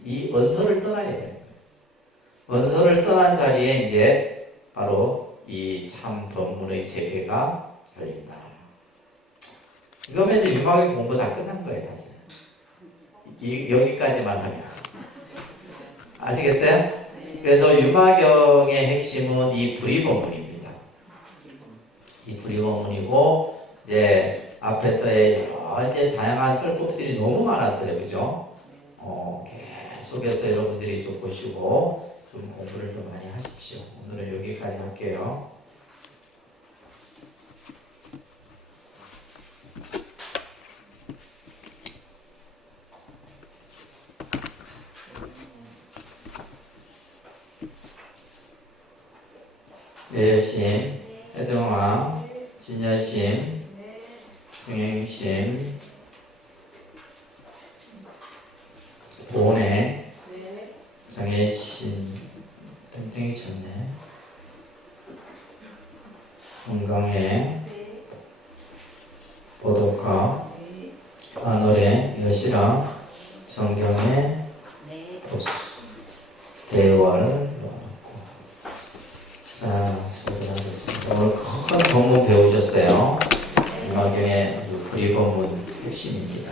이 원소를 떠나야 돼요. 원소를 떠난 자리에 이제 바로 이 참 법문의 세계가 열린다. 이거면 이제 유마경 공부 다 끝난 거예요, 사실. 여기까지만 하면. 아시겠어요? 그래서 유마경의 핵심은 이 불의법문입니다. 이 불의법문이고, 이제 앞에서의 여러 이제 다양한 설법들이 너무 많았어요. 그죠? 계속해서 여러분들이 좀 보시고, 좀 공부를 좀 많이 하십시오. 오늘은 여기까지 할게요. 예심, 해등왕, 진여심, 평행심, 보내, 정해심, 땡땡이 쳤네. 건강해, 보도카, 아노래, 여시라, 성경에, 보수, 대월. 자, 수고하셨습니다. 오늘 큰 법문 배우셨어요. 유마경의 불의법문 핵심입니다.